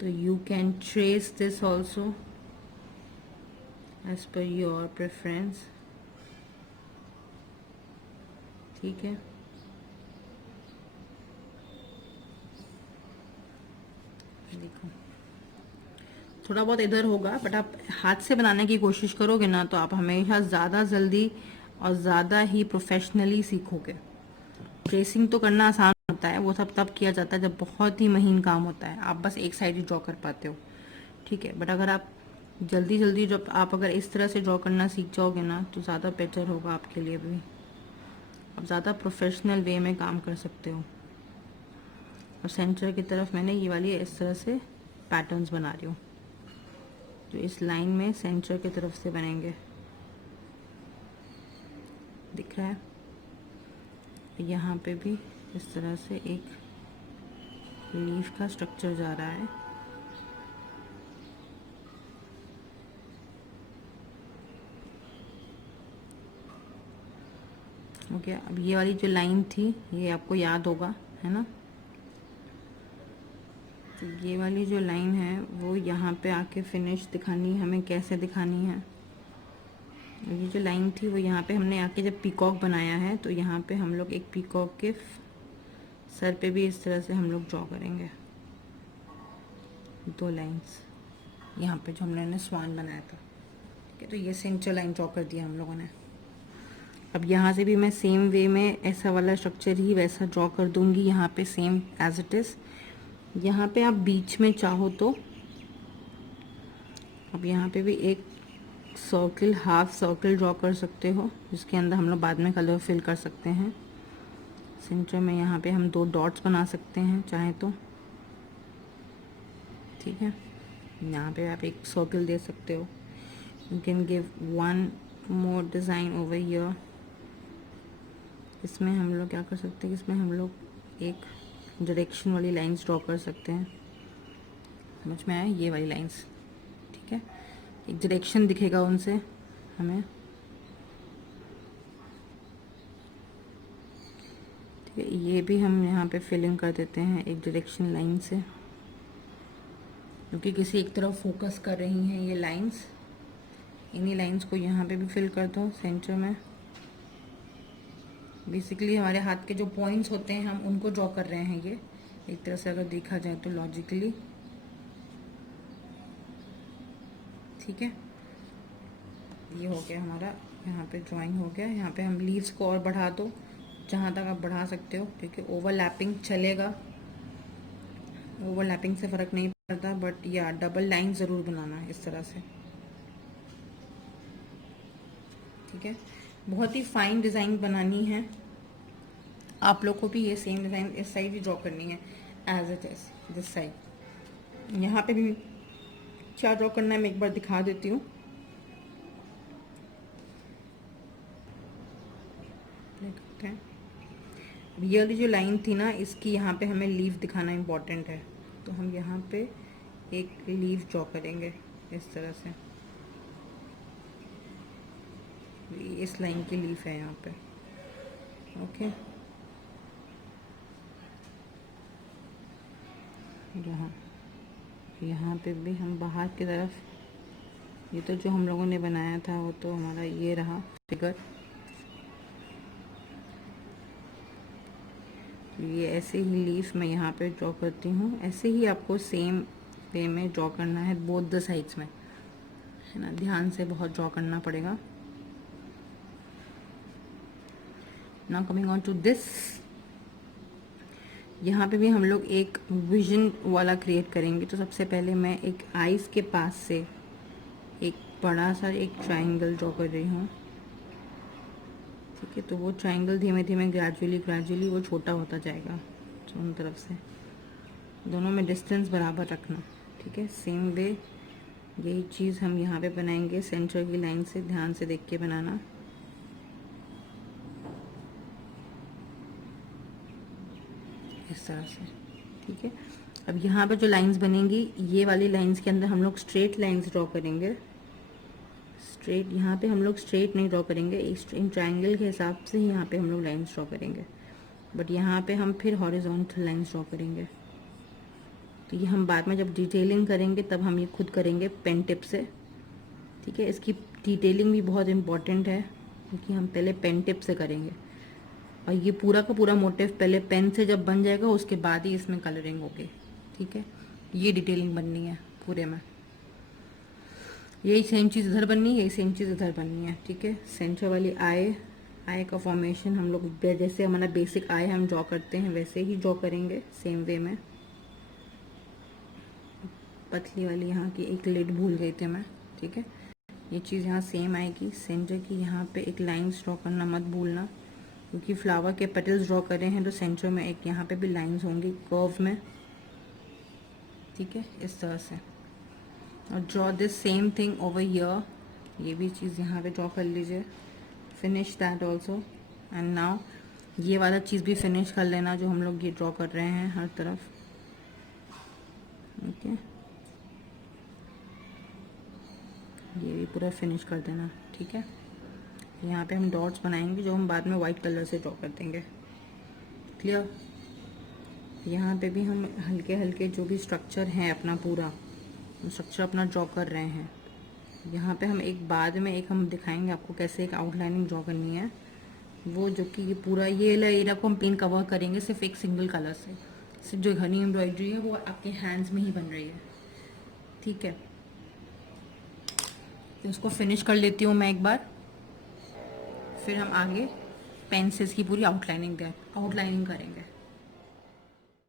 तो you can trace this also as per your preference, ठीक है। देखो थोड़ा बहुत इधर होगा, बट आप हाथ से बनाने की कोशिश करोगे ना तो आप हमेशा ज़्यादा जल्दी और ज़्यादा ही प्रोफेशनली सीखोगे। ट्रेसिंग तो करना आसान होता है, वो सब तब किया जाता है जब बहुत ही महीन काम होता है, आप बस एक साइड ही ड्रॉ कर पाते हो, ठीक है। बट अगर आप जल्दी जल्दी जब आप अगर इस तरह से ड्रॉ करना सीख जाओगे ना तो ज़्यादा बेटर होगा आपके लिए भी, आप ज़्यादा प्रोफेशनल वे में काम कर सकते हो। और सेंटर की तरफ मैंने ये वाली इस तरह से पैटर्न्स बना रही हूँ जो इस लाइन में सेंटर की तरफ से बनेंगे, दिख रहा है। यहाँ पे भी इस तरह से एक लीफ का स्ट्रक्चर जा रहा है। ओके, अब ये वाली जो लाइन थी ये आपको याद होगा, है ना। तो ये वाली जो लाइन है वो यहाँ पे आके फिनिश दिखानी है हमें, कैसे दिखानी है। ये जो लाइन थी वो यहाँ पे हमने आके जब पीकॉक बनाया है तो यहाँ पे हम लोग एक पीकॉक के सर पे भी इस तरह से हम लोग ड्रॉ करेंगे, दो लाइंस यहाँ पे जो हमने स्वान बनाया था, ठीक है। तो ये सेंटर लाइन ड्रॉ कर दिया हम लोगों ने। अब यहाँ से भी मैं सेम वे में ऐसा वाला स्ट्रक्चर ही वैसा ड्रॉ कर दूँगी यहाँ पे, सेम एज इट इज़। यहाँ पे आप बीच में चाहो तो अब यहाँ पे भी एक सर्कल, हाफ सर्कल ड्रॉ कर सकते हो जिसके अंदर हम लोग बाद में कलर फिल कर सकते हैं। सेंटर में यहाँ पे हम दो डॉट्स बना सकते हैं चाहे तो, ठीक है। यहाँ पे आप एक सर्कल दे सकते हो। You can give one more design over here. इसमें हम लोग क्या कर सकते हैं, इसमें हम लोग एक डायरेक्शन वाली लाइंस ड्रॉ कर सकते हैं। समझ में आया, ये वाली लाइंस, ठीक है। एक डायरेक्शन दिखेगा उनसे हमें, ठीक है। ये भी हम यहाँ पे फिलिंग कर देते हैं एक डायरेक्शन लाइन से, क्योंकि किसी एक तरफ फोकस कर रही हैं ये लाइंस। इन्हीं लाइंस को यहाँ पे भी फिल कर दो सेंटर में। बेसिकली हमारे हाथ के जो पॉइंट्स होते हैं हम उनको ड्रॉ कर रहे हैं ये, एक तरह से अगर देखा जाए तो लॉजिकली, ठीक है। ये हो गया हमारा, यहाँ पे ड्राइंग हो गया। यहाँ पे हम लीव्स को और बढ़ा दो जहाँ तक आप बढ़ा सकते हो, क्योंकि ओवरलैपिंग चलेगा, ओवरलैपिंग से फ़र्क नहीं पड़ता, बट या डबल लाइन ज़रूर बनाना है इस तरह से, ठीक है। बहुत ही फाइन डिज़ाइन बनानी है आप लोग को भी। ये सेम डिज़ाइन इस साइड भी ड्रॉ करनी है as it is this side. यहाँ पे भी क्या ड्रॉ करना है मैं एक बार दिखा देती हूँ। ये वाली जो लाइन थी ना, इसकी यहाँ पे हमें लीफ दिखाना इम्पोर्टेंट है, तो हम यहाँ पे एक लीफ ड्रॉ करेंगे इस तरह से। इस लाइन की लीफ है यहाँ पे, ओके। यहाँ यहाँ पे भी हम बाहर की तरफ, ये तो जो हम लोगों ने बनाया था वो तो हमारा ये रहा फिगर। ये ऐसे ही लीफ मैं यहाँ पे ड्रॉ करती हूँ। ऐसे ही आपको सेम वे में ड्रॉ करना है बोथ द साइड्स में, है ना। ध्यान से बहुत ड्रॉ करना पड़ेगा। Now coming on to this, यहाँ पे भी हम लोग एक विजन वाला क्रिएट करेंगे। तो सबसे पहले मैं एक आईज के पास से एक बड़ा सा एक ट्रायंगल ड्रॉ कर रही हूँ, ठीक है। तो वो ट्रायंगल धीमे धीमे ग्रेजुअली वो छोटा होता जाएगा दोनों तरफ से। दोनों में डिस्टेंस बराबर रखना, ठीक है। सेम वे यही चीज़ हम यहाँ पे बनाएंगे। सेंटर की लाइन से ध्यान से देख के बनाना। इस तरह से, ठीक है। अब यहाँ पे जो लाइंस बनेंगी, ये वाली लाइंस के अंदर हम लोग स्ट्रेट लाइंस ड्रॉ करेंगे। स्ट्रेट यहाँ पे हम लोग स्ट्रेट नहीं ड्रॉ करेंगे, इन ट्रायंगल के हिसाब से ही यहाँ पे हम लोग लाइंस ड्रॉ करेंगे। बट यहाँ पे हम फिर हॉरिजॉन्टल लाइंस ड्रॉ करेंगे। तो ये हम बाद में जब डिटेलिंग करेंगे तब हम ये खुद करेंगे पेन टिप से, ठीक है। इसकी डिटेलिंग भी बहुत इम्पॉर्टेंट है क्योंकि हम पहले पेन टिप से करेंगे। और ये पूरा का पूरा मोटिव पहले पेन से जब बन जाएगा उसके बाद ही इसमें कलरिंग होगी, ठीक है। ये डिटेलिंग बननी है पूरे में। यही सेम चीज़ इधर बननी है, यही सेम चीज़ इधर बननी है, ठीक है। सेंटर वाली आई का फॉर्मेशन हम लोग जैसे हमारा बेसिक आई हम ड्रॉ करते हैं वैसे ही ड्रॉ करेंगे, सेम वे में। पतली वाली यहाँ की एक लिड भूल गई थी मैं, ठीक है। ये चीज़ यहाँ सेम आएगी। सेंटर की यहाँ पे एक लाइंस ड्रॉ करना मत भूलना, क्योंकि फ्लावर के पेटल्स ड्रॉ कर रहे हैं तो सेंटर में एक यहाँ पे भी लाइंस होंगी कर्व में, ठीक है। इस तरह से और draw this same thing over here. ये भी चीज़ यहाँ पे ड्रॉ कर लीजिए। Finish that also. And now ये वाला चीज़ भी फिनिश कर लेना जो हम लोग ये ड्रॉ कर रहे हैं हर तरफ, ओके। ये भी पूरा फिनिश कर देना, ठीक है। यहाँ पे हम डॉट्स बनाएंगे जो हम बाद में वाइट कलर से ड्रॉ कर देंगे, क्लियर। यहाँ पे भी हम हल्के हल्के जो भी स्ट्रक्चर है अपना पूरा स्ट्रक्चर अपना ड्रॉ कर रहे हैं। यहाँ पे हम एक बाद में एक हम दिखाएंगे आपको कैसे एक आउटलाइनिंग ड्रॉ करनी है। वो जो कि ये पूरा ये एरिया को हम पेन कवर करेंगे सिर्फ एक सिंगल कलर से। सिर्फ जो घनी एम्ब्रॉयडरी है वो आपके हैंड्स में ही बन रही है, ठीक है। तो इसको फिनिश कर लेती हूँ मैं एक बार, फिर हम आगे पेन से इसकी पूरी आउटलाइनिंग करेंगे।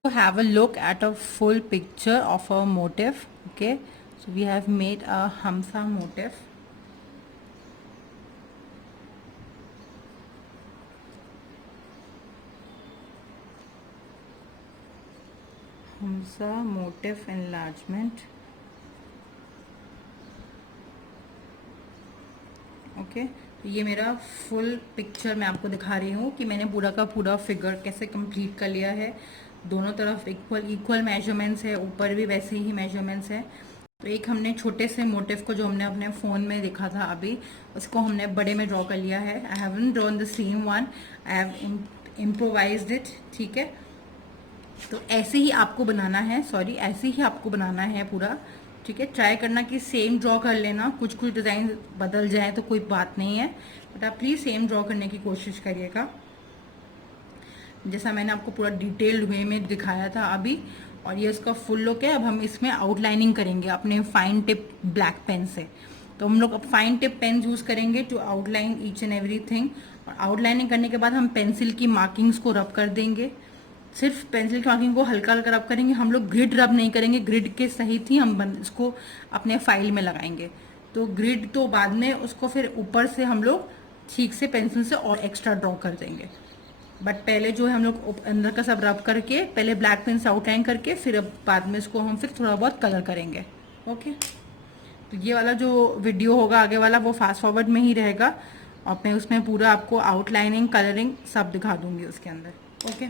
To have a look at a full picture of a motif, okay. So we have made a hamsa motif. Hamsa motif enlargement, okay. तो ये मेरा फुल पिक्चर मैं आपको दिखा रही हूँ कि मैंने पूरा का पूरा फिगर कैसे कंप्लीट कर लिया है। दोनों तरफ इक्वल मेजरमेंट्स है, ऊपर भी वैसे ही मेजरमेंट्स है। तो एक हमने छोटे से मोटिव को जो हमने अपने फ़ोन में देखा था अभी, उसको हमने बड़े में ड्रॉ कर लिया है। I haven't drawn the same one, I have improvised it, ठीक है। तो ऐसे ही आपको बनाना है, सॉरी ऐसे ही आपको बनाना है पूरा, ठीक है। ट्राई करना कि सेम ड्रॉ कर लेना, कुछ कुछ डिज़ाइन बदल जाए तो कोई बात नहीं है, बट आप प्लीज़ सेम ड्रॉ करने की कोशिश करिएगा जैसा मैंने आपको पूरा डिटेल्ड वे में दिखाया था अभी। और ये इसका फुल लुक है। अब हम इसमें आउटलाइनिंग करेंगे अपने फाइन टिप ब्लैक पेन से। तो हम लोग अब फाइन टिप पेन यूज़ करेंगे to outline each and everything. और आउटलाइनिंग करने के बाद हम पेंसिल की मार्किंग्स को रब कर देंगे। सिर्फ पेंसिल की मार्किंग को हल्का हल्का रब करेंगे, हम लोग ग्रिड रब नहीं करेंगे। ग्रिड के सहित ही हम इसको अपने फाइल में लगाएंगे। तो ग्रिड तो बाद में उसको फिर ऊपर से हम लोग ठीक से पेंसिल से और एक्स्ट्रा ड्रॉ कर देंगे। बट पहले जो है हम लोग अंदर का सब रब करके पहले ब्लैक पेन से आउटलाइन करके फिर अब बाद में इसको हम फिर थोड़ा बहुत कलर करेंगे, ओके। तो ये वाला जो वीडियो होगा आगे वाला वो फास्ट फॉरवर्ड में ही रहेगा और मैं उसमें पूरा आपको आउटलाइनिंग कलरिंग सब दिखा दूंगी उसके अंदर, okay.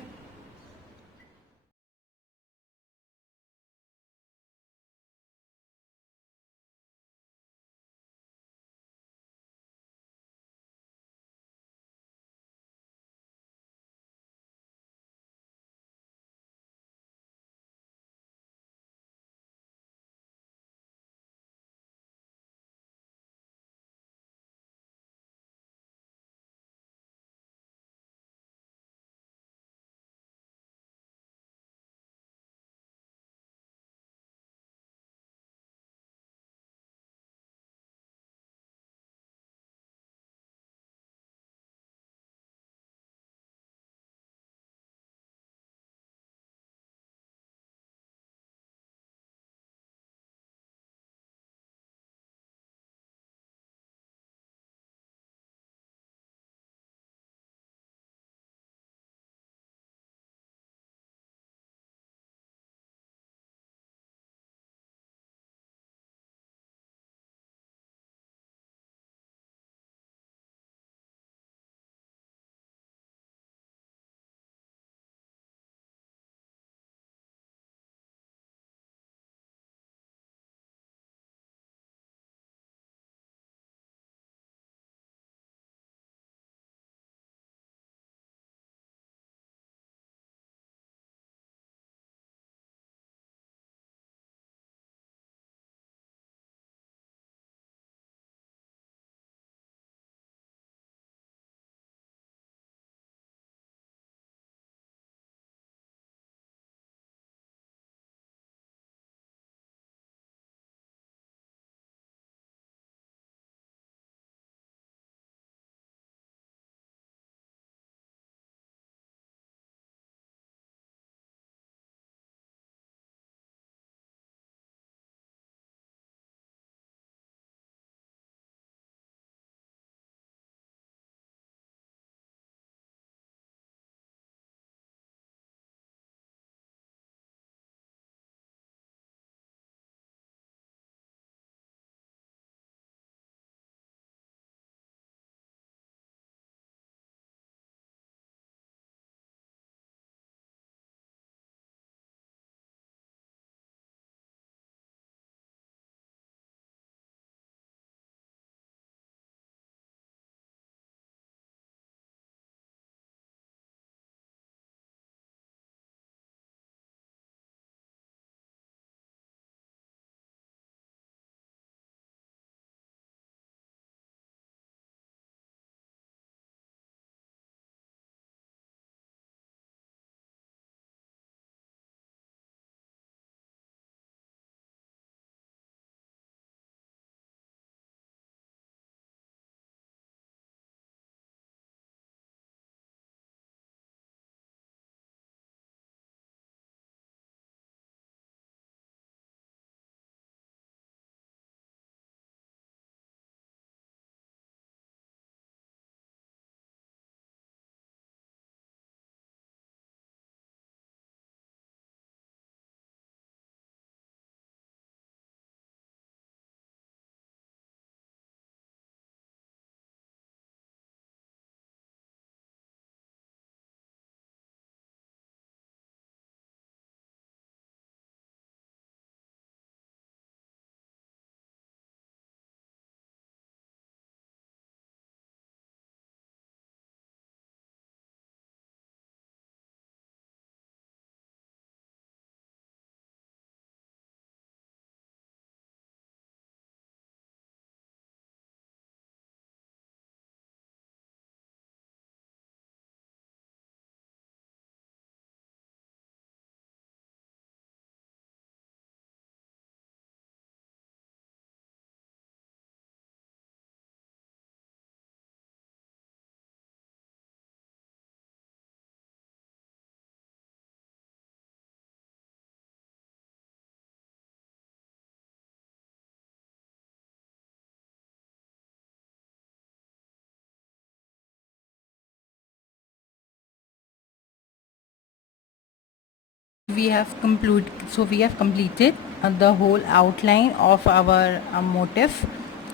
we have completed the whole outline of our motif.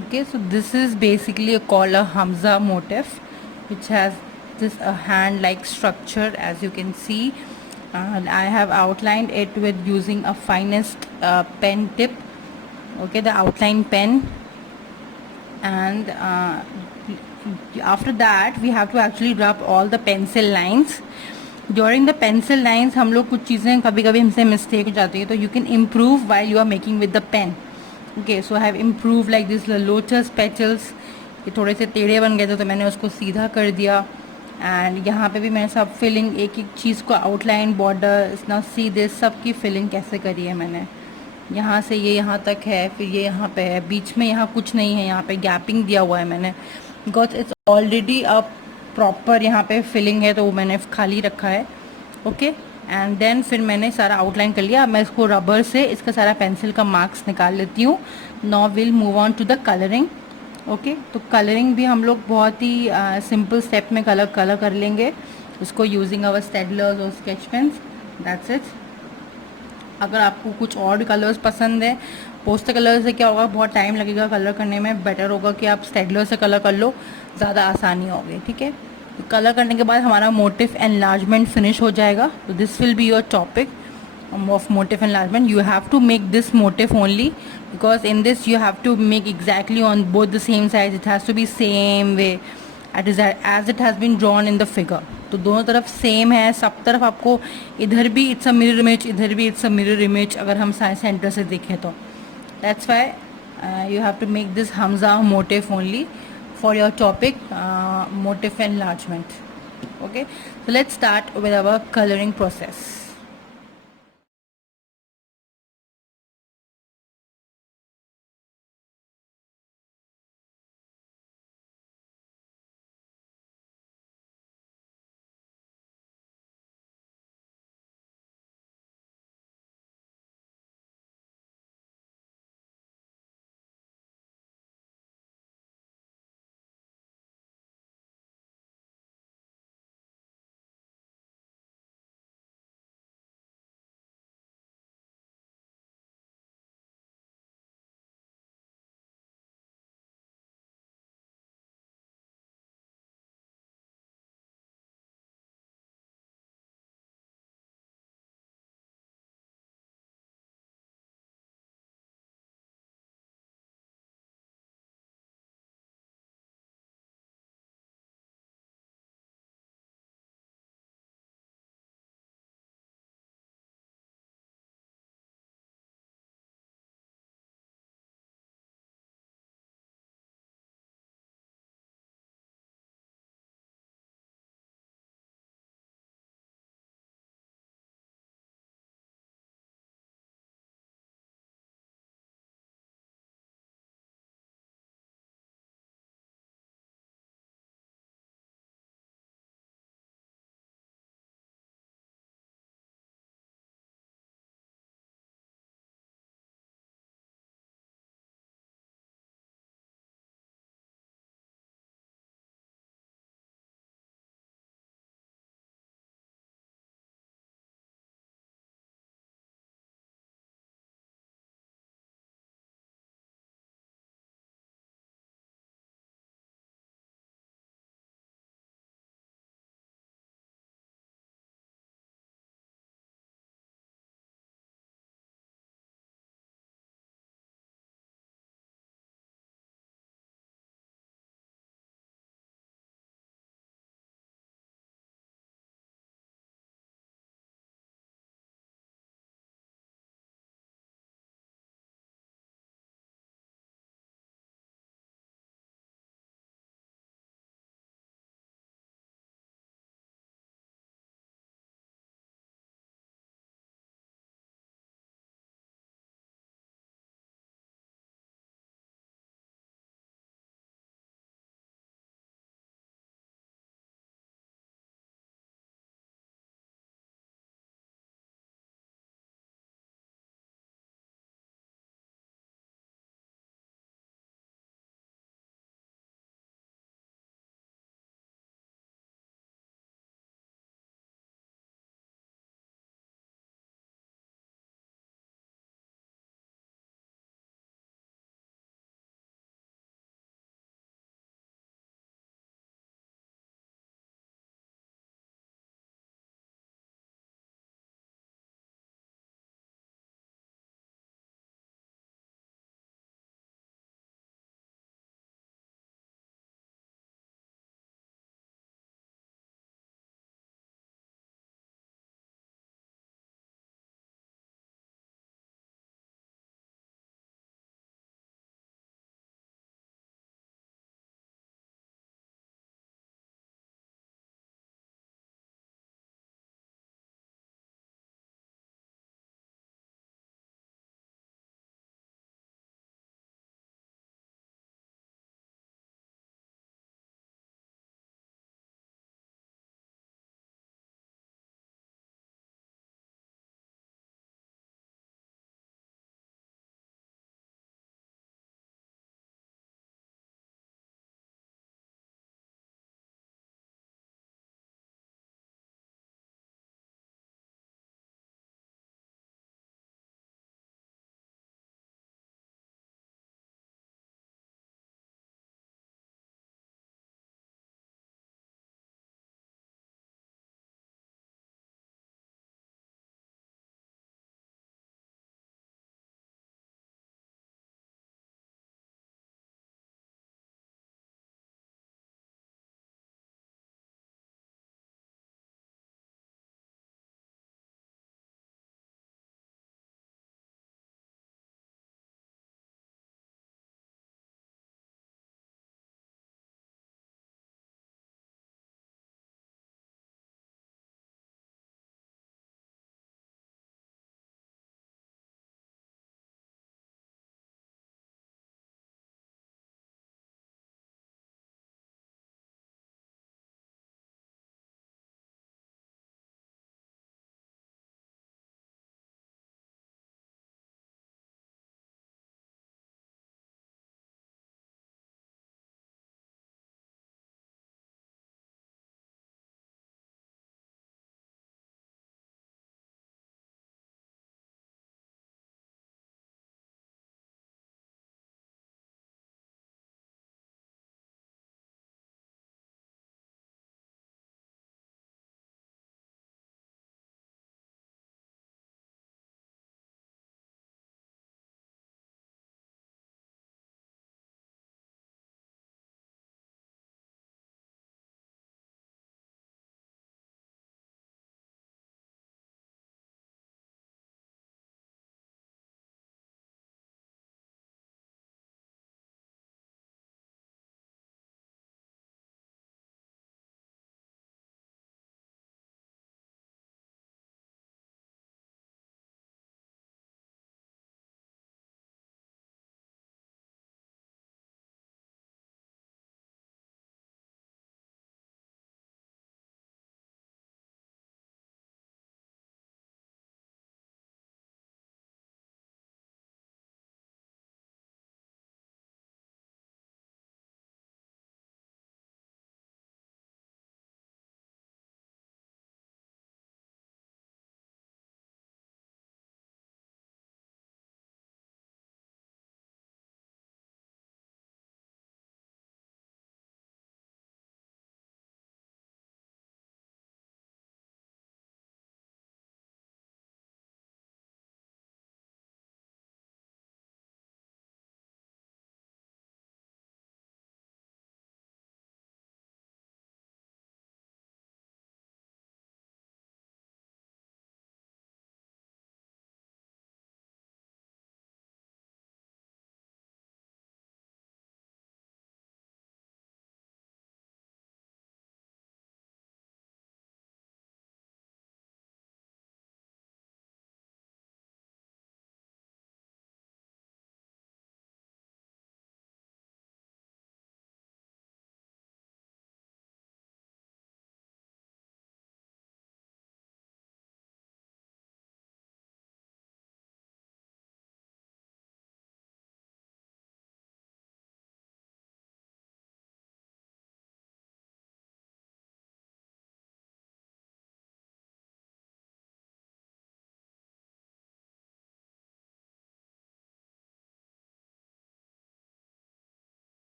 Okay, so this is basically called a Hamza motif, which has this a hand like structure, as you can see. And I have outlined it with using a finest pen tip, okay, the outline pen. And after that we have to actually rub all the pencil lines. During the pencil lines हम लोग कुछ चीज़ें कभी कभी हमसे मिस्टेक हो जाती है, तो you can improve while you are making with the pen. Okay, so I have improve like this lotus petals. ये थोड़े से टेढ़े बन गए थे तो मैंने उसको सीधा कर दिया. एंड यहाँ पे भी मैंने सब फिलिंग एक एक चीज़ को आउटलाइन बॉर्डर इतना सी दिस सब की फिलिंग कैसे करी है मैंने. यहाँ से ये यहाँ तक है, फिर ये यहाँ पे है, बीच में यहाँ कुछ नहीं है, यहाँ पे गैपिंग दिया हुआ है मैंने, because it's already a proper यहाँ पे फिलिंग है तो वो मैंने खाली रखा है. ओके, एंड देन फिर मैंने सारा आउटलाइन कर लिया. अब मैं इसको रबर से इसका सारा पेंसिल का मार्क्स निकाल लेती हूँ. Now will move on to the colouring. Okay, तो कलरिंग भी हम लोग बहुत ही सिंपल स्टेप में कलर कर लेंगे उसको यूजिंग आवर स्टेडलर्स और स्केच पेन्स. That's it. अगर आपको कुछ और कलर्स पसंद है, पोस्टर कलर से क्या होगा, बहुत टाइम लगेगा कलर करने में. बेटर होगा कि आप स्टेडलर से कलर कर लो, ज़्यादा आसानी होगी. ठीक है, कलर करने के बाद हमारा मोटिव एनलार्जमेंट फिनिश हो जाएगा. तो this will be your topic of motive enlargement. You have to make this motive only because in this you have to make exactly on both the same size. It has to be same way as it has been drawn in the figure. तो दोनों तरफ सेम है, सब तरफ आपको इधर भी इट्स अ मिरर इमेज, इधर भी इट्स अ मिरर इमेज अगर हम सेंटर से देखें तो. That's why you have to make this हमजा motive only for your topic motif enlargement. Okay, so let's start with our coloring process.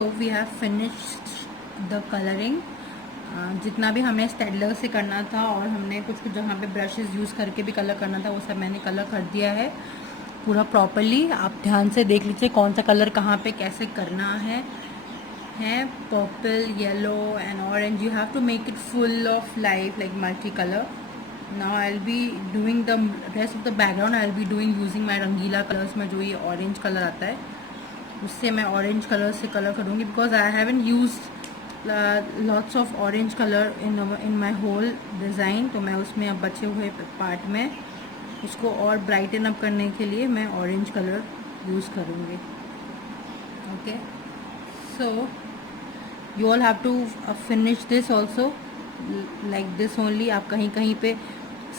तो we have finished the colouring. जितना भी हमें स्टेडलर से करना था और हमने कुछ कुछ जहाँ पे ब्रशेस यूज़ करके भी कलर करना था वो सब मैंने कलर कर दिया है पूरा प्रॉपरली। आप ध्यान से देख लीजिए कौन सा कलर कहाँ पे कैसे करना है purple, yellow and orange. You have to make it full of life like multi colour. Now I will be doing the rest of the background. I will be doing using my रंगीला कलर्स में जो ये ऑरेंज कलर आता है उससे मैं ऑरेंज कलर से कलर करूँगी because I haven't used lots of orange colour in my whole design. तो मैं उसमें अब बचे हुए पार्ट में उसको और ब्राइटन अप करने के लिए मैं ऑरेंज कलर यूज़ करूँगी। Okay, so you all have to finish this also like this only. आप कहीं कहीं पे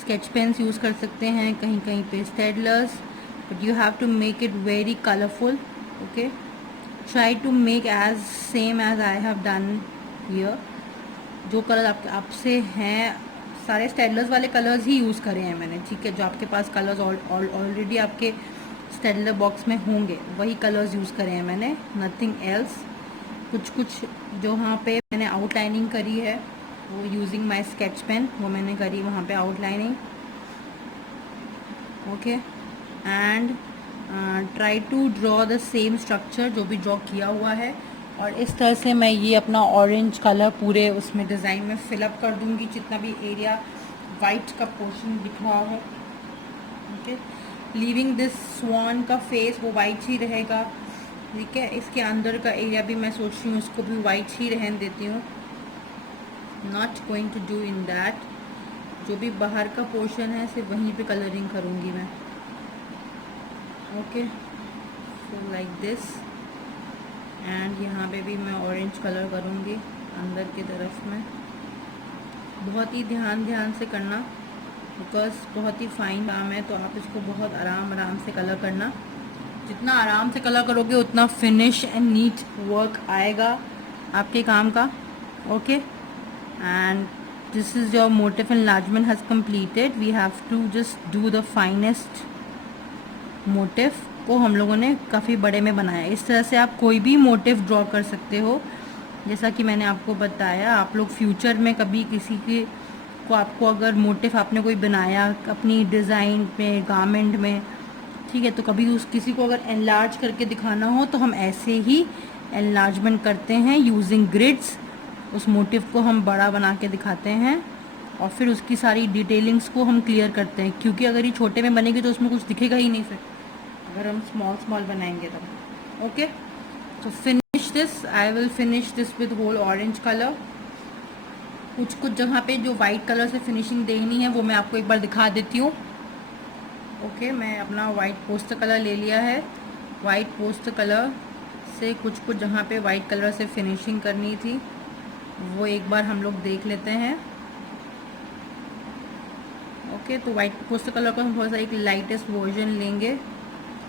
स्केच पेन्स यूज़ कर सकते हैं, कहीं कहीं पे Staedtlers, but you have to make it very colourful. Okay, try to make as same as I have done here. जो कलर आपसे हैं सारे स्टेडलर्स वाले कलर्स ही यूज़ करे हैं मैंने, ठीक है। जो आपके पास कलर्स ऑलरेडी आपके स्टेडलर बॉक्स में होंगे वही कलर्स यूज़ करे हैं मैंने, नथिंग एल्स। कुछ कुछ जो वहाँ पे मैंने आउटलाइनिंग करी है वो यूजिंग माय स्केच पेन, वो मैंने करी वहाँ पे outlining. Okay, and try to draw the same structure जो भी ड्रॉ किया हुआ है, और इस तरह से मैं ये अपना ऑरेंज कलर पूरे उसमें डिज़ाइन में फिलअप कर दूँगी जितना भी एरिया वाइट का पोर्शन दिख रहा है। ओके, लीविंग दिस स्वान का फेस वो वाइट ही रहेगा, ठीक है। इसके अंदर का एरिया भी मैं सोच रही हूँ उसको भी वाइट ही रहने देती हूँ, not going to do in that. जो भी बाहर का पोर्शन है सिर्फ वहीं पे कलरिंग करूँगी मैं। Okay, so like this, and यहाँ पे भी मैं ऑरेंज कलर करूँगी अंदर की तरफ में। बहुत ही ध्यान से करना बिकॉज बहुत ही फाइन काम है, तो आप इसको बहुत आराम से कलर करना। जितना आराम से कलर करोगे उतना फिनिश एंड नीट वर्क आएगा आपके काम का। Okay, and this is your motive enlargement has completed. We have to just do the finest motive को हम लोगों ने काफ़ी बड़े में बनाया। इस तरह से आप कोई भी मोटिव ड्रॉ कर सकते हो। जैसा कि मैंने आपको बताया, आप लोग फ्यूचर में कभी किसी के को आपको अगर मोटिव आपने कोई बनाया अपनी डिज़ाइन में, गारमेंट में, ठीक है, तो कभी उस किसी को अगर एनलार्ज करके दिखाना हो तो हम ऐसे ही एनलार्जमेंट करते हैं यूजिंग ग्रिड्स। उस मोटिव को हम बड़ा बना के दिखाते हैं और फिर उसकी सारी डिटेलिंग्स को हम क्लियर करते हैं, क्योंकि अगर ये छोटे में बनेगी तो उसमें कुछ दिखेगा ही नहीं फिर, अगर हम स्मॉल बनाएंगे तब। ओके, तो finish this, I will finish this with whole orange colour. कुछ जगह पे जो वाइट कलर से फिनिशिंग देनी है वो मैं आपको एक बार दिखा देती हूँ। ओके, मैं अपना वाइट पोस्टर कलर ले लिया है। वाइट पोस्टर कलर से कुछ जगह पे वाइट कलर से फिनिशिंग करनी थी वो एक बार हम लोग देख लेते हैं। ओके, तो वाइट पोस्टर कलर का हम थोड़ा सा एक लाइटेस्ट वर्जन लेंगे,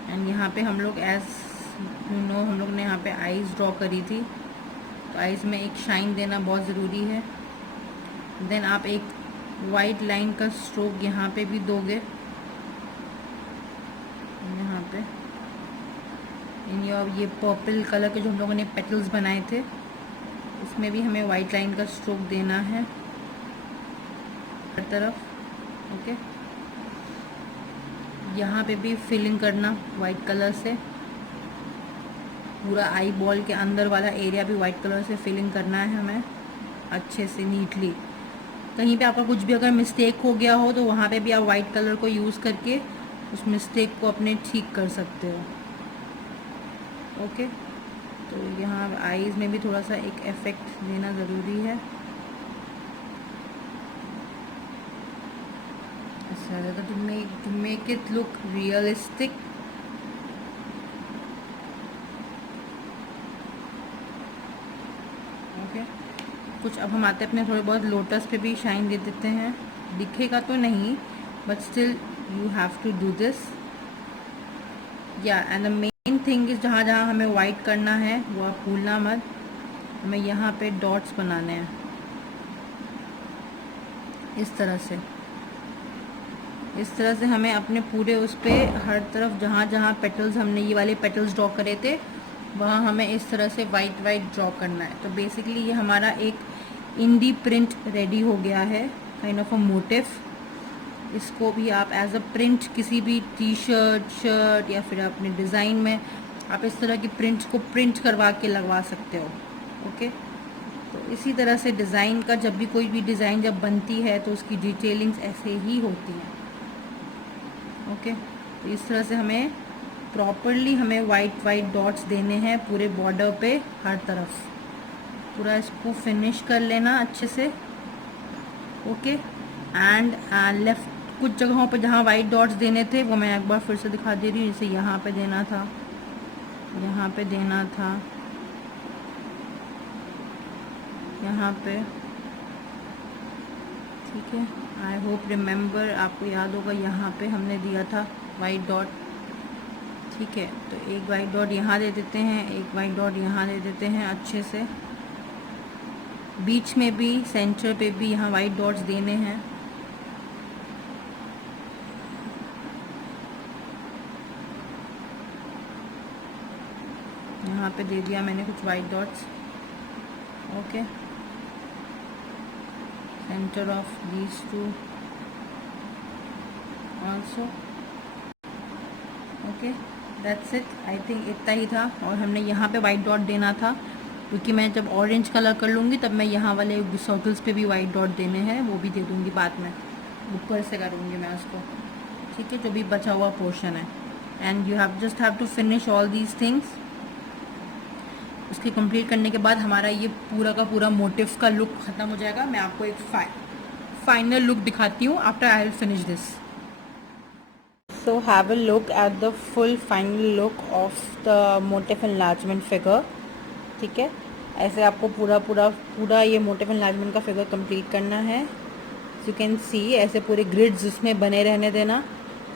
एंड यहाँ पे हम लोग एज यू नो हम लोग ने यहाँ पे आईज ड्रॉ करी थी, तो आईज में एक शाइन देना बहुत ज़रूरी है। देन आप एक वाइट लाइन का स्ट्रोक यहाँ पे भी दोगे, यहाँ पे इन योर ये पर्पल कलर के जो हम लोगों ने पेटल्स बनाए थे उसमें भी हमें वाइट लाइन का स्ट्रोक देना है हर तरफ। ओके, यहाँ पे भी फिलिंग करना वाइट कलर से, पूरा आई बॉल के अंदर वाला एरिया भी वाइट कलर से फिलिंग करना है हमें अच्छे से नीटली। कहीं पे आपका कुछ भी अगर मिस्टेक हो गया हो तो वहाँ पे भी आप वाइट कलर को यूज़ करके उस मिस्टेक को अपने ठीक कर सकते हो। ओके, तो यहाँ आईज में भी थोड़ा सा एक इफेक्ट देना ज़रूरी है। अच्छा, to make it look realistic. Okay, कुछ अब हम आते हैं अपने थोड़े बहुत लोटस पे भी शाइन दे देते हैं। दिखेगा तो नहीं but still you have to do this. या and the main thing is जहाँ जहाँ हमें वाइट करना है वो आप भूलना मत, हमें यहाँ पे डॉट्स बनाने हैं इस तरह से। इस तरह से हमें अपने पूरे उस पे हर तरफ जहाँ जहाँ पेटल्स हमने ये वाले पेटल्स ड्रॉ करे थे वहाँ हमें इस तरह से वाइट ड्रॉ करना है। तो बेसिकली ये हमारा एक इंडी प्रिंट रेडी हो गया है, काइंड ऑफ अ मोटिफ। इसको भी आप एज अ प्रिंट किसी भी टी शर्ट, शर्ट या फिर अपने डिज़ाइन में आप इस तरह की प्रिंट को प्रिंट करवा के लगवा सकते हो। ओके, तो इसी तरह से डिज़ाइन का जब भी कोई भी डिज़ाइन जब बनती है तो उसकी डिटेलिंग्स ऐसे ही होती हैं। ओके, तो इस तरह से हमें प्रॉपरली हमें वाइट डॉट्स देने हैं पूरे बॉर्डर पे हर तरफ। पूरा इसको फिनिश कर लेना अच्छे से। ओके, एंड लेफ्ट कुछ जगहों पे जहाँ वाइट डॉट्स देने थे वो मैं एक बार फिर से दिखा दे रही हूँ। जैसे यहाँ पे देना था, यहाँ पे देना था, यहाँ पे, ठीक है। आई होप रिमेम्बर, आपको याद होगा यहाँ पे हमने दिया था वाइट डॉट, ठीक है। तो एक वाइट डॉट यहाँ दे देते हैं, एक वाइट डॉट यहाँ दे देते हैं अच्छे से। बीच में भी, सेंटर पे भी यहाँ वाइट डॉट्स देने हैं। यहाँ पे दे दिया मैंने कुछ white dots. Okay, centre of these two also. Okay, that's it. I think इतना ही था। और हमने यहाँ पे वाइट डॉट देना था क्योंकि मैं जब ऑरेंज कलर कर लूँगी तब मैं यहाँ वाले सर्कल्स पे भी वाइट डॉट देने हैं, वो भी दे दूँगी बाद में, ऊपर से करूँगी मैं उसको, ठीक है, जो भी बचा हुआ पोर्शन है। And you just have to finish all these things. उसके कंप्लीट करने के बाद हमारा ये पूरा का पूरा मोटिव का लुक ख़त्म हो जाएगा। मैं आपको एक फाइनल लुक दिखाती हूँ after I will finish this. So have a look at the full final look of the motive enlargement figure, ठीक है। ऐसे आपको पूरा ये मोटिव एनलार्जमेंट का फिगर कंप्लीट करना है। यू कैन सी ऐसे पूरे ग्रिड्स उसमें बने रहने देना,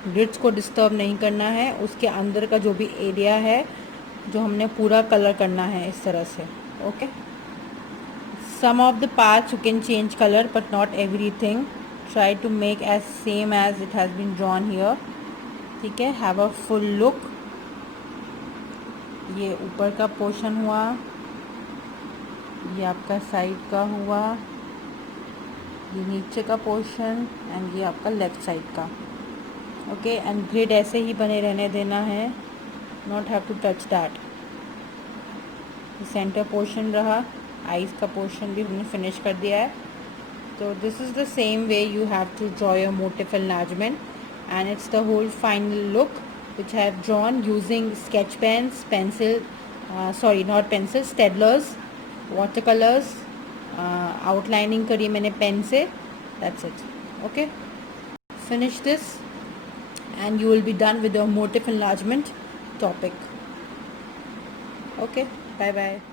ग्रिड्स को डिस्टर्ब नहीं करना है। उसके अंदर का जो भी एरिया है जो हमने पूरा कलर करना है इस तरह से। Okay, some of the parts you can change colour but not everything. Try to make as same as it has been drawn here, ठीक है। Have a full look. ये ऊपर का पोर्शन हुआ, ये आपका साइड का हुआ, ये नीचे का पोर्शन, एंड ये आपका लेफ्ट साइड का। ओके, एंड ग्रिड ऐसे ही बने रहने देना है, not have to touch that. Centre portion रहा, आईज का पोर्शन भी हमने फिनिश कर दिया है। तो this is the same way you have to draw your motif enlargement, and it's the whole final look which I have drawn using sketch pens, not pencil, Staedtlers, watercolors, outlining करी मैंने पेन से। That's it. Okay, finish this and you will be done with your motif enlargement topic. Okay, bye bye.